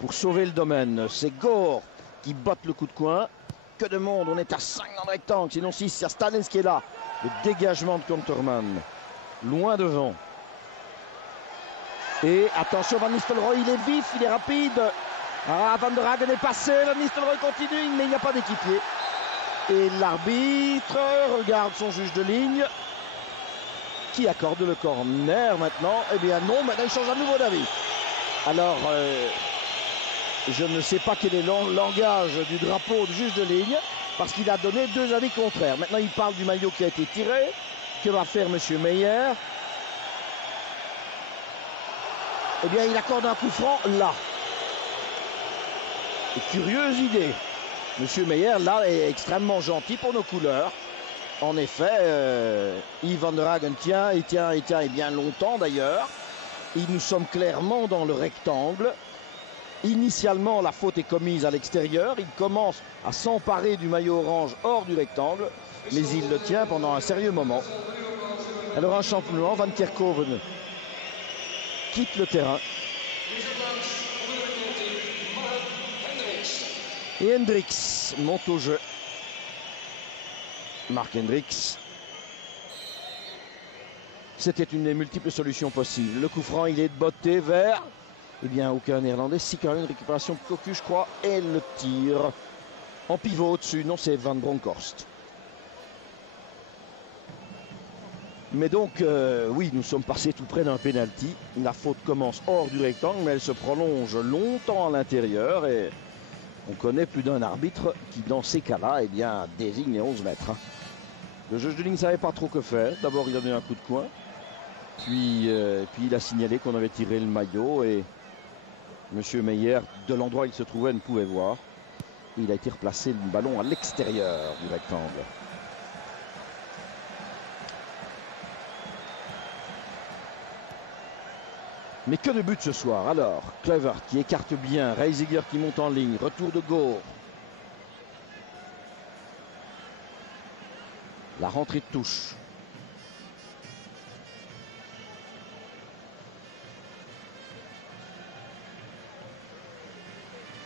pour sauver le domaine. C'est Gore qui botte le coup de coin. Que de monde, on est à 5 dans le rectangle, sinon 6, il y a Stalens qui est là. Le dégagement de Konterman, loin devant. Et attention, Van Nistelrooy, il est vif, il est rapide. Ah, Van der Hagen est passé, Van Nistelrooy continue, mais il n'y a pas d'équipier. Et l'arbitre regarde son juge de ligne qui accorde le corner maintenant. Eh bien non, maintenant il change à nouveau d'avis. Alors, je ne sais pas quel est le langage du drapeau du juge de ligne, parce qu'il a donné 2 avis contraires. Maintenant, il parle du maillot qui a été tiré. Que va faire M. Meyer? Eh bien, il accorde un coup franc là. Et curieuse idée. M. Meyer, là, est extrêmement gentil pour nos couleurs. En effet, Yves Van der Hagen tient, et bien longtemps d'ailleurs. Et nous sommes clairement dans le rectangle. Initialement, la faute est commise à l'extérieur. Il commence à s'emparer du maillot orange hors du rectangle, mais il le tient pendant un sérieux moment. Alors un changement, Van Kerkhoven quitte le terrain. Et Hendricks monte au jeu. Mark Hendricks. C'était une des multiples solutions possibles. Le coup franc, il est botté vers... Eh bien, aucun Néerlandais. Si quand même une récupération de Cocu, je crois. Et le tir en pivot au-dessus. Non, c'est Van Bronckhorst. Mais donc, oui, nous sommes passés tout près d'un pénalty. La faute commence hors du rectangle, mais elle se prolonge longtemps à l'intérieur. Et on connaît plus d'un arbitre qui, dans ces cas-là, eh bien, désigne les 11 mètres. Le juge de ligne ne savait pas trop que faire. D'abord, il a donné un coup de coin. Puis il a signalé qu'on avait tiré le maillot. Et M. Meyer, de l'endroit où il se trouvait, ne pouvait voir. Et il a été replacé le ballon à l'extérieur du rectangle. Mais que de buts ce soir. Alors, Kluivert qui écarte bien, Reisiger qui monte en ligne, retour de Gore. La rentrée de touche.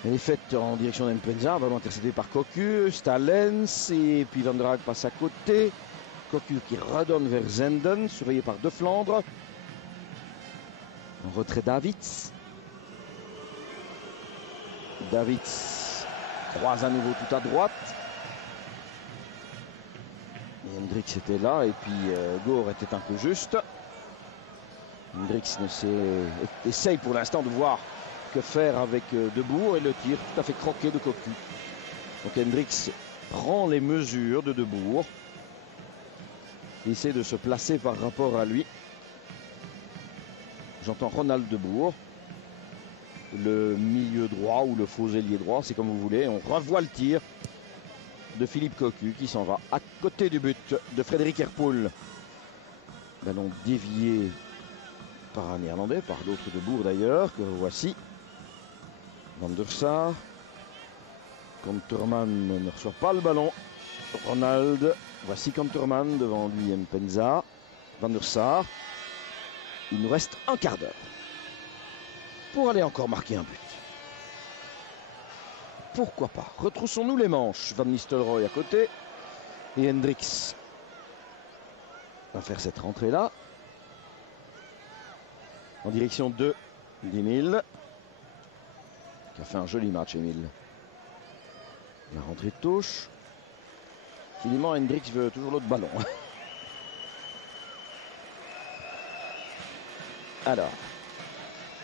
Elle est faite en direction d'Mpenza, ballon intercepté par Cocu, Stalens, et puis Van der Hagen passe à côté. Cocu qui redonne vers Zenden, surveillé par De Flandre. En retrait Davids. Davids croise à nouveau tout à droite. Et Hendricks était là, et puis Gore était un peu juste. Hendricks essaye pour l'instant de voir que faire avec Debourg, et le tir tout à fait croqué de Cocu. Donc Hendricks prend les mesures de Debourg. Il essaie de se placer par rapport à lui. J'entends Ronald Debourg, le milieu droit ou le faux ailier droit, c'est comme vous voulez. On revoit le tir de Philippe Cocu qui s'en va à côté du but de Frédéric Herpoul. Ballon dévié par un Néerlandais, par d'autres Debourg d'ailleurs, que voici. Van der Sar. Konterman ne reçoit pas le ballon. Ronald, voici Konterman, devant lui Mpenza. Van der Sar. Il nous reste un quart d'heure pour aller encore marquer un but. Pourquoi pas? Retroussons-nous les manches. Van Nistelrooy à côté. Et Hendricks va faire cette rentrée-là. En direction de d'Emile, qui a fait un joli match, Emile. La rentrée de touche. Finalement, Hendricks veut toujours l'autre ballon. Alors,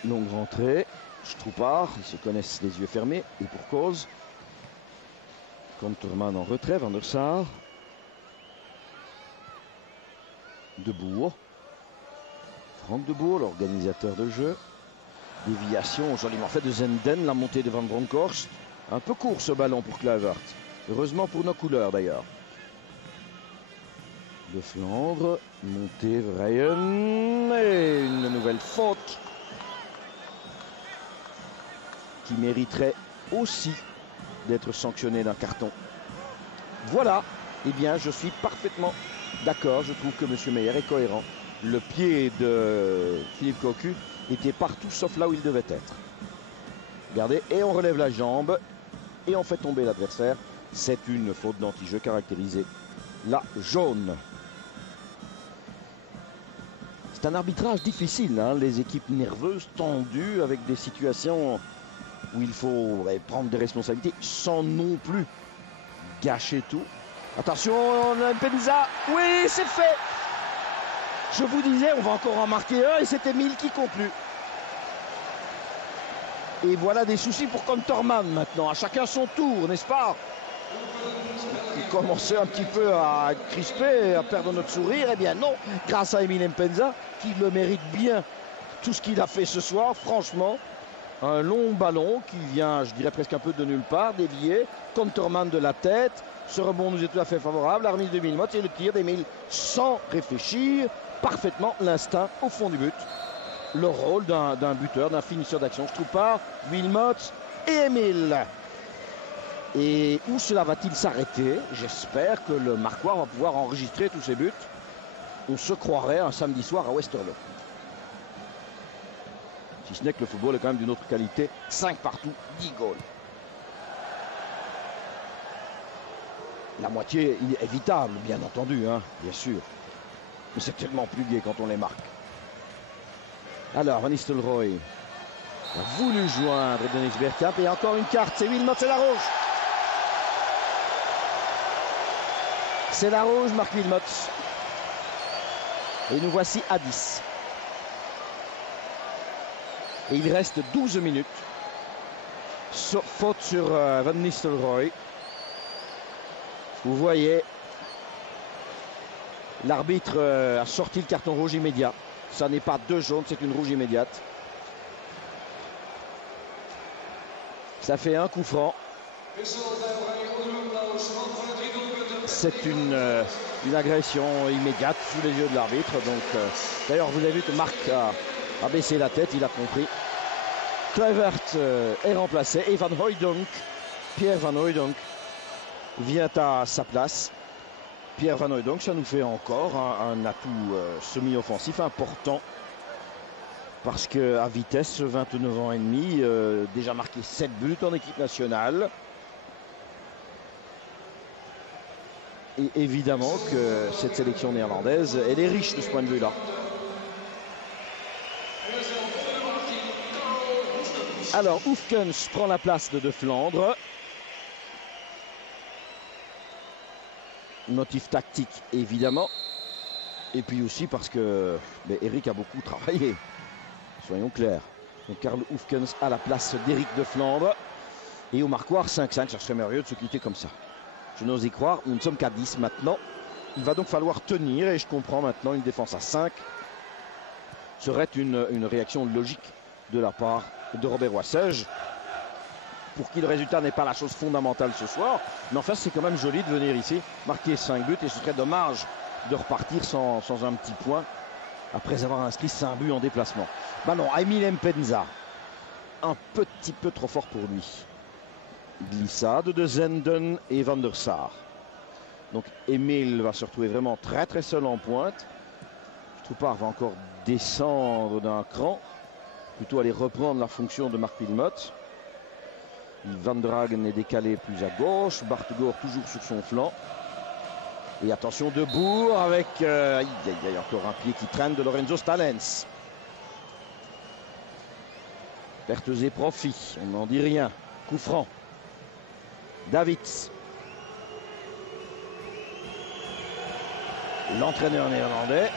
longue rentrée, Stroupard, ils se connaissent les yeux fermés, et pour cause. Konterman en retrait, Van der Sar. Debourg. Franck Debourg, l'organisateur de jeu. Déviation joliment faite de Zenden, la montée de Van Bronckhorst. Un peu court ce ballon pour Kluivert. Heureusement pour nos couleurs d'ailleurs. De Flandre, montée Verheyen. nouvelle faute qui mériterait aussi d'être sanctionné d'un carton. Voilà, eh bien je suis parfaitement d'accord, je trouve que M. Meyer est cohérent. Le pied de Philippe Cocu était partout sauf là où il devait être. Regardez, et on relève la jambe et on fait tomber l'adversaire. C'est une faute d'anti-jeu caractérisée. La jaune. C'est un arbitrage difficile, hein, les équipes nerveuses, tendues, avec des situations où il faut prendre des responsabilités sans non plus gâcher tout. Attention, Mpenza, oui, c'est fait. Je vous disais, on va encore en marquer un et c'est Emile qui conclut. Et voilà des soucis pour Contorman maintenant, à chacun son tour, n'est-ce pas? On commençait un petit peu à crisper, à perdre notre sourire. Eh bien non, grâce à Emile Mpenza, qui le mérite bien tout ce qu'il a fait ce soir, franchement. Un long ballon qui vient, je dirais presque un peu de nulle part, dévié. Contorman de la tête. Ce rebond nous est tout à fait favorable. La remise de Wilmot et le tir d'Emile sans réfléchir. Parfaitement l'instinct au fond du but. Le rôle d'un buteur, d'un finisseur d'action. Stroupard, Wilmot et Emile. Et où cela va-t-il s'arrêter? J'espère que le Marquois va pouvoir enregistrer tous ses buts. On se croirait un samedi soir à Westerlo. Si ce n'est que le football est quand même d'une autre qualité. 5 partout, 10 goals. La moitié est évitable, bien entendu, hein, bien sûr. Mais c'est tellement plus gai quand on les marque. Alors, Van Nistelrooy a voulu joindre Dennis Bergkamp. Et encore une carte, c'est Wilmot, c'est la rouge. C'est la rouge, Marc Wilmot. Et nous voici à 10. Et il reste 12 minutes. Faute sur Van Nistelrooy. Vous voyez, l'arbitre a sorti le carton rouge immédiat. Ça n'est pas 2 jaunes, c'est une rouge immédiate. Ça fait un coup franc. C'est une agression immédiate sous les yeux de l'arbitre. Donc, d'ailleurs, vous avez vu que Marc a baissé la tête, il a compris. Kluivert est remplacé et Van Hooijdonk, Pierre Van Hooijdonk, vient à sa place. Pierre Van Hooijdonk, ça nous fait encore un atout semi-offensif important. Parce qu'à Vitesse, 29 ans et demi, déjà marqué 7 buts en équipe nationale. Et évidemment que cette sélection néerlandaise, elle est riche de ce point de vue-là. Alors, Oefkens prend la place de Flandre. Motif tactique, évidemment. Et puis aussi parce que Eric a beaucoup travaillé. Soyons clairs. Donc, Karl Oefkens à la place d'Eric de Flandre. Et au marquoir 5-5, ça serait merveilleux de se quitter comme ça. Je n'ose y croire, nous ne sommes qu'à 10 maintenant. Il va donc falloir tenir, et je comprends maintenant, une défense à 5 serait une réaction logique de la part de Robert Wassège, pour qui le résultat n'est pas la chose fondamentale ce soir. Mais enfin, c'est quand même joli de venir ici, marquer 5 buts, et ce serait dommage de repartir sans un petit point, après avoir inscrit 5 buts en déplacement. Ballon à Emile Mpenza, un petit peu trop fort pour lui. Glissade de Zenden et Van der Sar. Donc Emile va se retrouver vraiment très très seul en pointe. Stroupard va encore descendre d'un cran, plutôt aller reprendre la fonction de Marc Wilmot. Van der Hagen est décalé plus à gauche, Bartegor toujours sur son flanc. Et attention de Bourg avec encore un pied qui traîne de Lorenzo Stalens. Pertes et profits, on n'en dit rien. Coup franc. Davids, l'entraîneur néerlandais.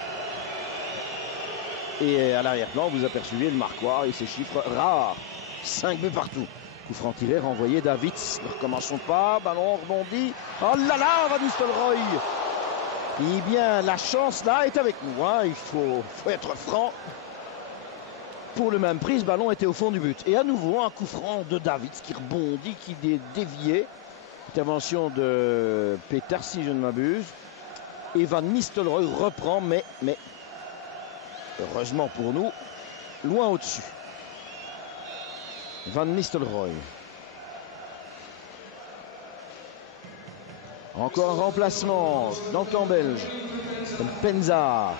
Et à l'arrière-plan, vous apercevez le Marquois et ses chiffres rares. 5 buts partout. Coup franc tiré, renvoyé Davids. Ne recommençons pas, ballon rebondit. Oh là là, Van Nistelrooy. Eh bien, la chance là est avec nous. Hein. Il faut être franc. Pour le même prix, ce ballon était au fond du but. Et à nouveau, un coup franc de Davids qui rebondit, qui est dévié. Intervention de Peter, si je ne m'abuse. Et Van Nistelrooy reprend, mais heureusement pour nous, loin au-dessus. Van Nistelrooy. Encore un remplacement dans le camp belge. Penza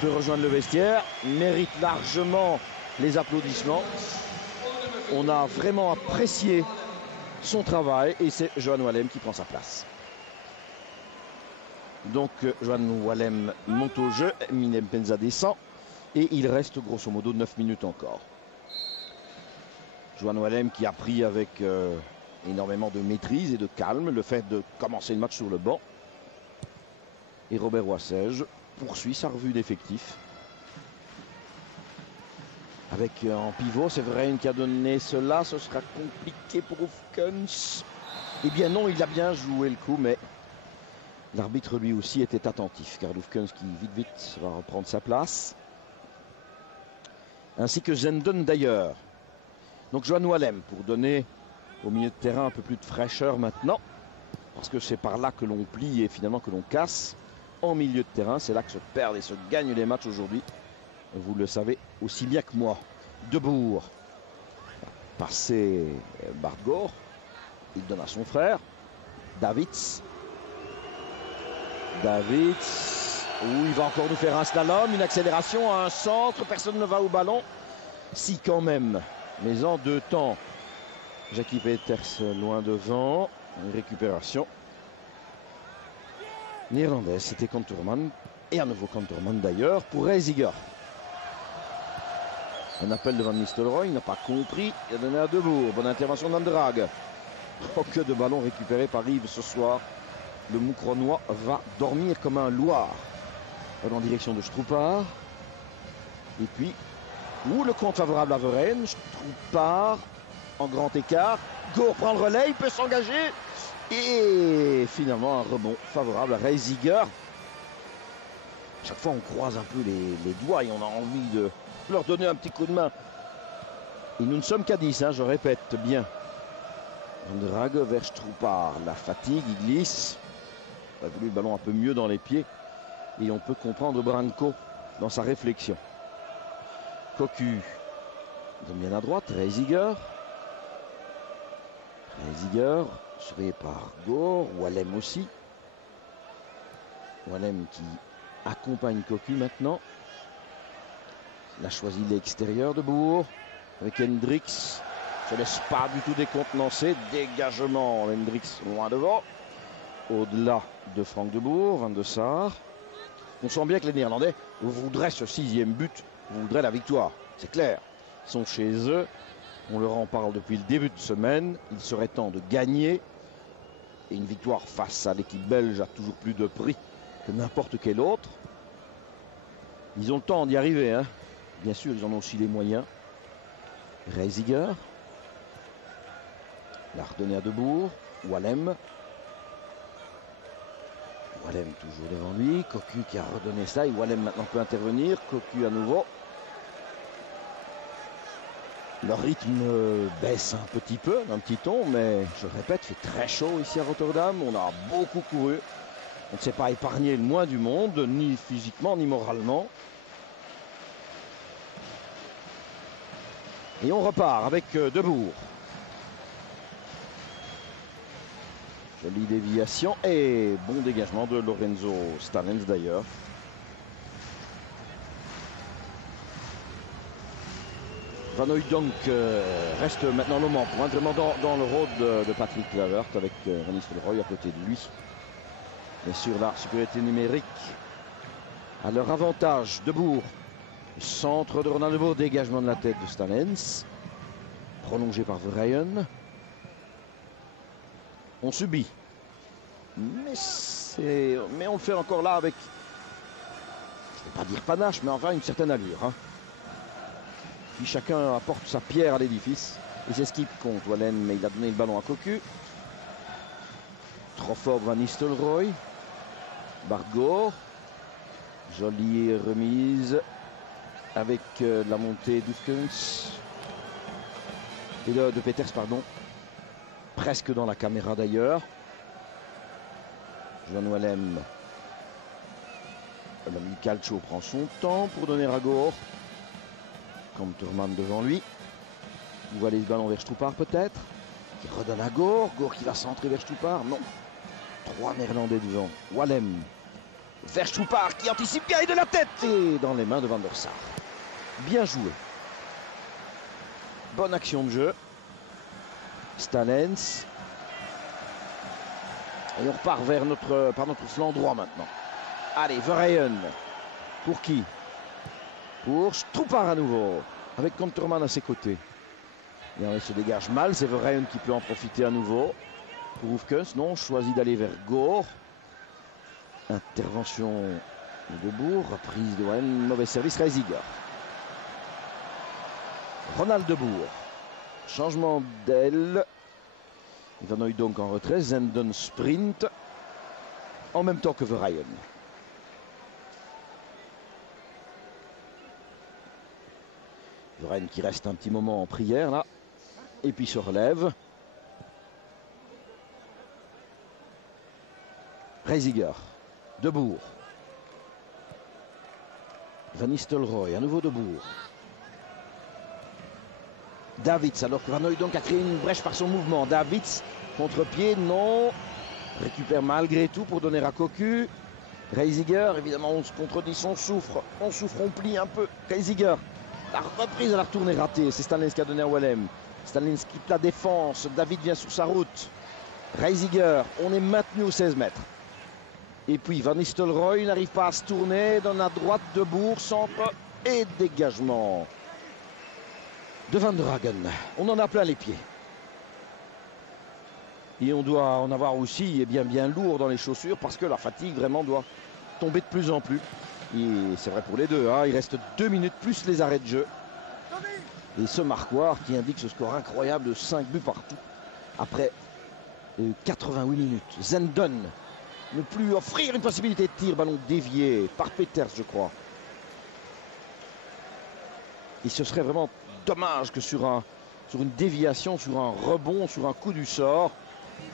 peut rejoindre le vestiaire, mérite largement les applaudissements. On a vraiment apprécié son travail et c'est Johan Wallem qui prend sa place. Donc Johan Wallem monte au jeu, Eminem Penza descend et il reste grosso modo 9 minutes encore. Johan Wallem qui a pris avec énormément de maîtrise et de calme le fait de commencer le match sur le banc. Et Robert Wassège poursuit sa revue d'effectifs. Avec en pivot, c'est vrai qui a donné cela, ce sera compliqué pour Hoefkens. Eh bien non, il a bien joué le coup, mais l'arbitre lui aussi était attentif, car Hoefkens qui vite va reprendre sa place. Ainsi que Zenden d'ailleurs. Donc Johan Wallem pour donner au milieu de terrain un peu plus de fraîcheur maintenant. Parce que c'est par là que l'on plie et finalement que l'on casse. En milieu de terrain, c'est là que se perdent et se gagnent les matchs aujourd'hui. Vous le savez aussi bien que moi. Debourg. Passé Bartgård. Il donne à son frère. Davids. Oui, il va encore nous faire un slalom, une accélération, un centre. Personne ne va au ballon. Si quand même. Mais en deux temps. Jackie Peters loin devant. Une récupération. Néerlandaise, c'était Kantoorman. Et à nouveau Kantoorman d'ailleurs pour Reiziger. Un appel de Van Nistelrooy, il n'a pas compris. Il a donné à Debourg. Bonne intervention d'Andrag. Oh, que de ballons récupérés par Yves ce soir. Le Moucronois va dormir comme un Loir. En direction de Stroupar. Et puis, le compte favorable à Verheyen. Stroupar en grand écart. Gour prend le relais, il peut s'engager. Et finalement, un rebond favorable à Reiziger. Chaque fois, on croise un peu les doigts et on a envie de leur donner un petit coup de main. Et nous ne sommes qu'à 10, je répète bien. Andrag vers Stroupar. La fatigue, il glisse. Il a voulu le ballon un peu mieux dans les pieds. Et on peut comprendre Branco dans sa réflexion. Cocu donne bien à droite. Reiziger. Surveillé par Gour. Wallem aussi. Wallem qui accompagne Cocu maintenant. Il a choisi l'extérieur de Bourg. Avec Hendricks. Ne se laisse pas du tout décontenancer. Dégagement. Hendricks loin devant. Au-delà de Frank de Boer, Van de Sar. On sent bien que les Néerlandais voudraient ce 6e but, voudraient la victoire. C'est clair. Ils sont chez eux. On leur en parle depuis le début de semaine. Il serait temps de gagner. Et une victoire face à l'équipe belge a toujours plus de prix que n'importe quel autre. Ils ont le temps d'y arriver. Bien sûr, ils en ont aussi les moyens. Reiziger. L'a redonné à Debourg. Wallem. Wallem toujours devant lui. Cocu qui a redonné ça. Et Wallem maintenant peut intervenir. Cocu à nouveau. Le rythme baisse un petit peu, un petit ton, mais je le répète, il fait très chaud ici à Rotterdam. On a beaucoup couru. On ne s'est pas épargné le moins du monde, ni physiquement, ni moralement. Et on repart avec Debourg. Jolie déviation et bon dégagement de Lorenzo Stanens d'ailleurs. Van Hooijdonk reste maintenant le moment pour vraiment dans le rôle de Patrick Kluivert avec Van Nistelrooy à côté de lui. Bien sûr la supériorité numérique à leur avantage. Debourg. Centre de Ronald Debourg, dégagement de la tête de Stanens. Prolongé par Verheyen. On subit. Mais on le fait encore là avec, je ne vais pas dire panache, mais enfin une certaine allure. Puis chacun apporte sa pierre à l'édifice. Et c'est ce qui compte. Wallem, mais il a donné le ballon à Cocu. Trop fort Van Nistelrooy. Bartgård. Jolie remise avec la montée d'Hoefkens. Et de Peters, pardon. Presque dans la caméra d'ailleurs. Johan Wallem. L'ami Calcio prend son temps pour donner à Gore. Kanterman devant lui. Il voit les ballons vers Stroepar peut-être. Qui redonne à Gore. Gore qui va centrer vers Stroepar. Non. 3 Néerlandais devant. Wallem. Vers Stroepar qui anticipe bien et de la tête. Et dans les mains de Van der Sar. Bien joué. Bonne action de jeu. Stalens. Et on repart par notre flanc droit maintenant. Allez, Verheyen. Pour qui? Pour Stroepar à nouveau. Avec Kanterman à ses côtés. Et il se dégage mal. C'est Verheyen qui peut en profiter à nouveau. Pour Hoefkens, non, choisit d'aller vers Gore. Intervention de Bourg. Reprise de Wallem. Mauvais service, Reisiger. Ronald de Bourg. Changement d'aile. Van Hooijdonk en retrait. Zenden sprint. En même temps que Verheyen. Verheyen qui reste un petit moment en prière là. Et puis se relève. Reisiger. De Bourg. Van Nistelrooy. À nouveau de Bourg. Davids, alors que Van Hooijdonk a créé une brèche par son mouvement. Davids, contre-pied, non. Récupère malgré tout pour donner à Cocu. Reisiger, évidemment, on se contredit, on souffre, on plie un peu. Reisiger, la reprise à la retournée ratée. C'est Stalens qui a donné à Wallem. Stalens quitte la défense. David vient sur sa route. Reisiger, on est maintenu aux 16 mètres. Et puis Van Nistelrooy n'arrive pas à se tourner. Donne à droite de Bourg, centre et dégagement de Van der Hagen. On en a plein les pieds. Et on doit en avoir aussi bien lourd dans les chaussures parce que la fatigue vraiment doit tomber de plus en plus. Et c'est vrai pour les deux. Hein. Il reste 2 minutes plus les arrêts de jeu. Et ce marquoir qui indique ce score incroyable de 5 buts partout. Après 88 minutes. Zenden ne plus offrir une possibilité de tir. Ballon dévié par Peters, je crois. Et ce serait vraiment dommage que sur une déviation, sur un rebond, sur un coup du sort,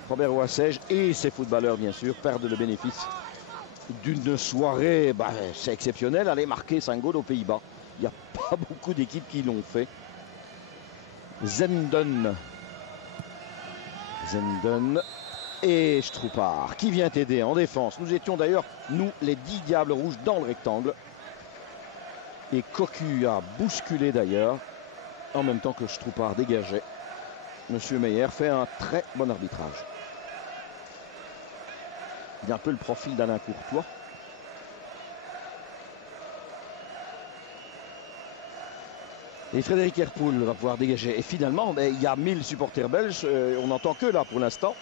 Robert Wassège et ses footballeurs, bien sûr, perdent le bénéfice d'une soirée, c'est exceptionnel, aller marquer 5 goals aux Pays-Bas. Il n'y a pas beaucoup d'équipes qui l'ont fait. Zenden et Stroepar qui vient aider en défense. Nous étions d'ailleurs, nous, les 10 Diables Rouges dans le rectangle. Et Cocu a bousculé d'ailleurs, en même temps que Stroepar dégageait. Monsieur Meyer fait un très bon arbitrage. Il a un peu le profil d'Alain Courtois. Et Frédéric Herpoul va pouvoir dégager. Et finalement, il y a 1000 supporters belges. On n'entend que là pour l'instant.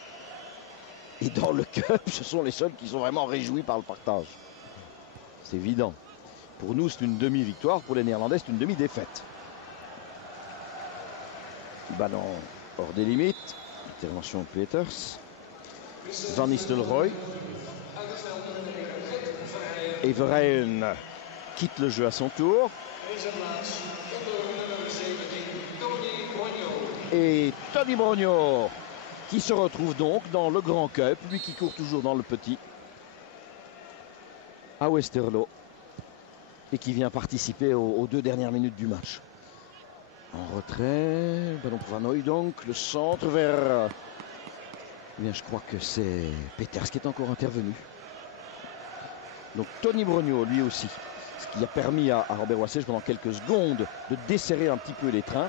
Et dans le cup, ce sont les seuls qui sont vraiment réjouis par le partage. C'est évident. Pour nous, c'est une demi-victoire. Pour les Néerlandais, c'est une demi-défaite. Ballon hors des limites. Intervention de Peters. Van Nistelrooy. Et Verheyen quitte le jeu à son tour. Et Tony Brogno qui se retrouve donc dans le Grand Cup, lui qui court toujours dans le petit, à Westerlo, et qui vient participer aux 2 dernières minutes du match. En retrait, ballon pour Van Hooijdonk, le centre vers... Eh bien, je crois que c'est Peters qui est encore intervenu. Donc Tony Brogno, lui aussi, ce qui a permis à Robert Wassège pendant quelques secondes de desserrer un petit peu les trains.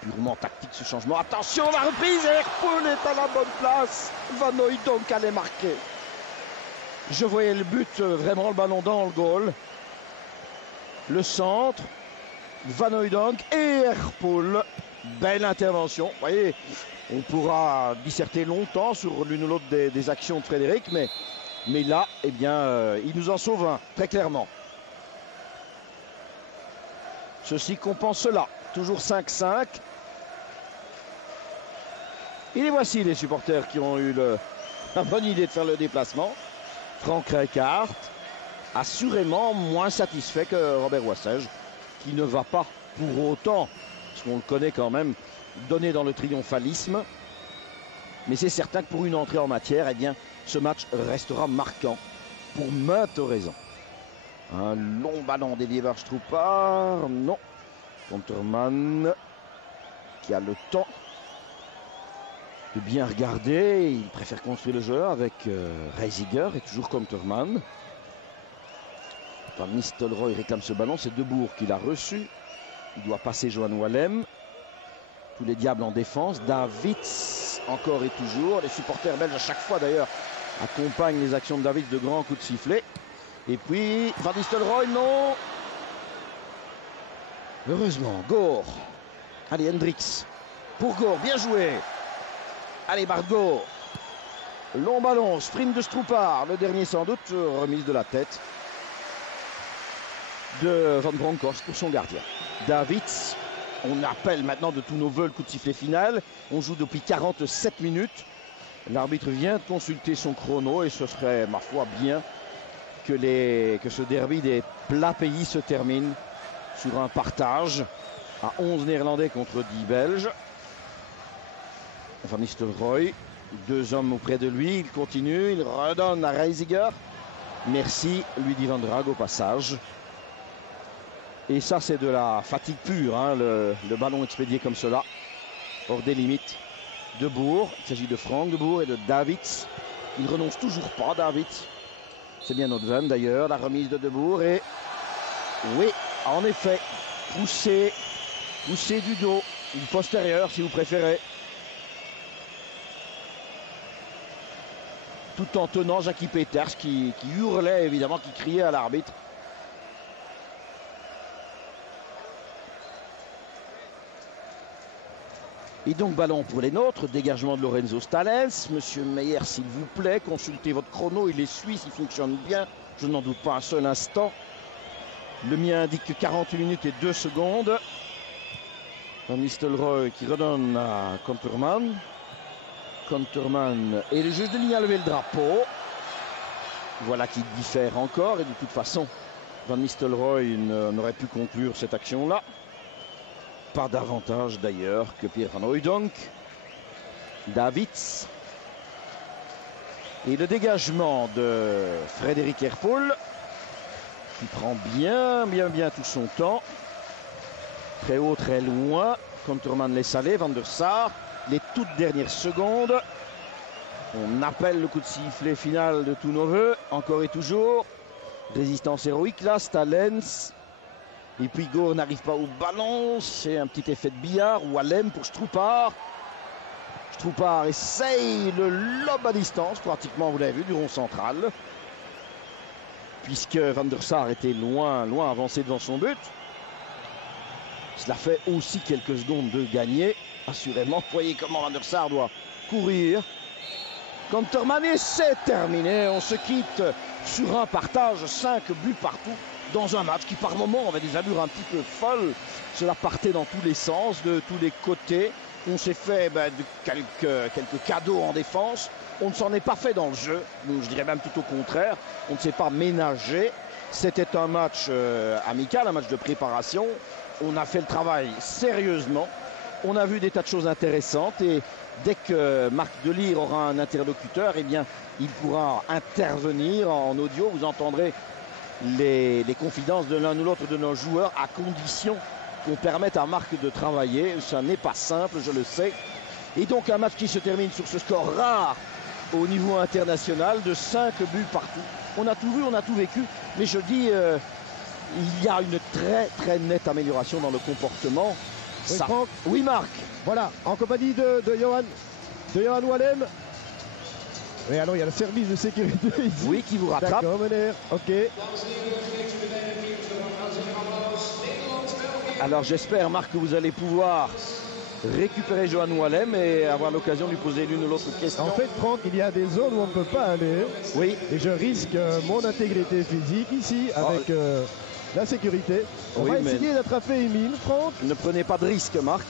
Purement tactique ce changement. Attention, la reprise, Herpoul est à la bonne place. Van Hooijdonk allait marquer. Je voyais le but, vraiment le ballon dans le goal. Le centre, Van Hooijdonk et Herpoul. Belle intervention. Vous voyez, on pourra disserter longtemps sur l'une ou l'autre des actions de Frédéric, mais là, eh bien, il nous en sauve un, très clairement. Ceci compense cela. Toujours 5-5. Et les voici les supporters qui ont eu la bonne idée de faire le déplacement. Frank Rijkaard, assurément moins satisfait que Robert Wassège, qui ne va pas pour autant, parce qu'on le connaît quand même, donner dans le triomphalisme. Mais c'est certain que pour une entrée en matière, eh bien, ce match restera marquant pour maintes raisons. Un long ballon dévié vers Stroupar. Non. Konterman qui a le temps de bien regarder. Il préfère construire le jeu avec Reisiger et toujours Konterman. Van Nistelrooy réclame ce ballon. C'est Debourg qui l'a reçu. Il doit passer Johan Wallem. Tous les diables en défense. Davids encore et toujours. Les supporters belges à chaque fois d'ailleurs accompagnent les actions de Davids de grands coups de sifflet. Et puis Van Nistelrooy, non. Heureusement, Gore. Allez, Hendricks. Pour Gore, bien joué. Allez, Bargo. Long ballon, sprint de Stroupar. Le dernier sans doute, remise de la tête de Van Bronckhorst pour son gardien. Davids, on appelle maintenant de tous nos voeux le coup de sifflet final. On joue depuis 47 minutes. L'arbitre vient de consulter son chrono et ce serait, ma foi, bien que ce derby des plats pays se termine sur un partage à 11 Néerlandais contre 10 Belges. Van Nistelrooy, 2 hommes auprès de lui, il continue, il redonne à Reisiger. Merci, lui dit Van Drag au passage. Et ça, c'est de la fatigue pure, hein, le ballon expédié comme cela, hors des limites. Debourg, il s'agit de Frank Debourg et de Davids. Il ne renonce toujours pas, Davids. C'est bien notre veine d'ailleurs, la remise de Debourg. Et oui, en effet, poussé du dos, une postérieure si vous préférez. Tout en tenant Jackie Peters qui hurlait évidemment, qui criait à l'arbitre. Et donc ballon pour les nôtres, dégagement de Lorenzo Stalens. Monsieur Meyer, s'il vous plaît, consultez votre chrono, il est suisse, il fonctionne bien, je n'en doute pas un seul instant. Le mien indique que 48 minutes et 2 secondes. Van Nistelrooy qui redonne à Konterman. Konterman et le juge de ligne a levé le drapeau. Voilà qui diffère encore et de toute façon, Van Nistelrooy n'aurait pu conclure cette action-là. Pas davantage d'ailleurs que Pierre van Hooijdonk. Davids. Et le dégagement de Frédéric Herpol qui prend bien tout son temps. Très haut, très loin. Konterman laisse aller. Van der Sar. Les toutes dernières secondes. On appelle le coup de sifflet final de tous nos voeux. Encore et toujours. Résistance héroïque là. Stalens. Et puis Gore n'arrive pas au ballon, c'est un petit effet de billard. Wallem pour Stroupar. Stroupar essaye le lob à distance, pratiquement, vous l'avez vu, du rond central. Puisque Van der Sar était loin avancé devant son but. Cela fait aussi quelques secondes de gagner, assurément. Vous voyez comment Van der Sar doit courir. Konterman, et c'est terminé. On se quitte sur un partage, 5 buts partout. Dans un match qui par moments avait des allures un petit peu folles. Cela partait dans tous les sens, de tous les côtés. On s'est fait quelques cadeaux en défense. On ne s'en est pas fait dans le jeu. Je dirais même tout au contraire. On ne s'est pas ménagé. C'était un match amical, un match de préparation. On a fait le travail sérieusement. On a vu des tas de choses intéressantes. Et dès que Marc Delire aura un interlocuteur, eh bien, il pourra intervenir en audio. Vous entendrez les confidences de l'un ou l'autre de nos joueurs, à condition qu'on permette à Marc de travailler. Ça n'est pas simple, je le sais. Et donc un match qui se termine sur ce score rare au niveau international de 5 buts partout. On a tout vu, on a tout vécu, mais je dis il y a une très nette amélioration dans le comportement. Oui, Franck. Oui, Marc. Voilà, en compagnie de Johan Wallem. Oui, alors il y a le service de sécurité ici. Oui, qui vous rattrape. D'accord, Mener, ok. Alors j'espère, Marc, que vous allez pouvoir récupérer Johan Wallem et avoir l'occasion de lui poser l'une ou l'autre question. En fait, Franck, il y a des zones où on ne peut pas aller. Oui. Et je risque mon intégrité physique ici avec la sécurité. On va essayer d'attraper Émile, Franck. Ne prenez pas de risque, Marc.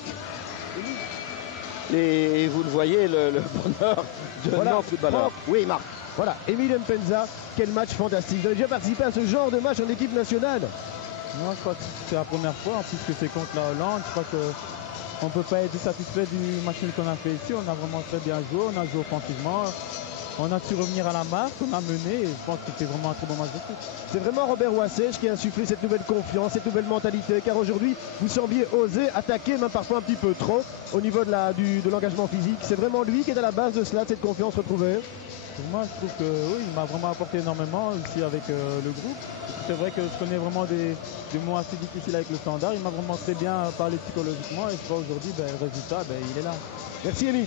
Et vous le voyez, le bonheur de nos footballeurs. Oui, Marc. Voilà, Émile Mpenza, quel match fantastique. Vous avez déjà participé à ce genre de match en équipe nationale? Non, je crois que c'est la première fois, en plus que c'est contre la Hollande. Je crois qu'on ne peut pas être satisfait du match qu'on a fait ici. On a vraiment très bien joué, on a joué offensivement. On a su revenir à la marque, on a mené et je pense que c'était vraiment un très bon match de foot. C'est vraiment Robert Wassège qui a insufflé cette nouvelle confiance, cette nouvelle mentalité, car aujourd'hui vous sembliez oser attaquer, même parfois un petit peu trop, au niveau de l'engagement physique. C'est vraiment lui qui est à la base de cela, de cette confiance retrouvée. Pour moi, je trouve que oui, il m'a vraiment apporté énormément aussi avec le groupe. C'est vrai que je connais vraiment des mots assez difficiles avec le Standard. Il m'a vraiment très bien parlé psychologiquement et je crois aujourd'hui, le résultat, il est là. Merci Émile.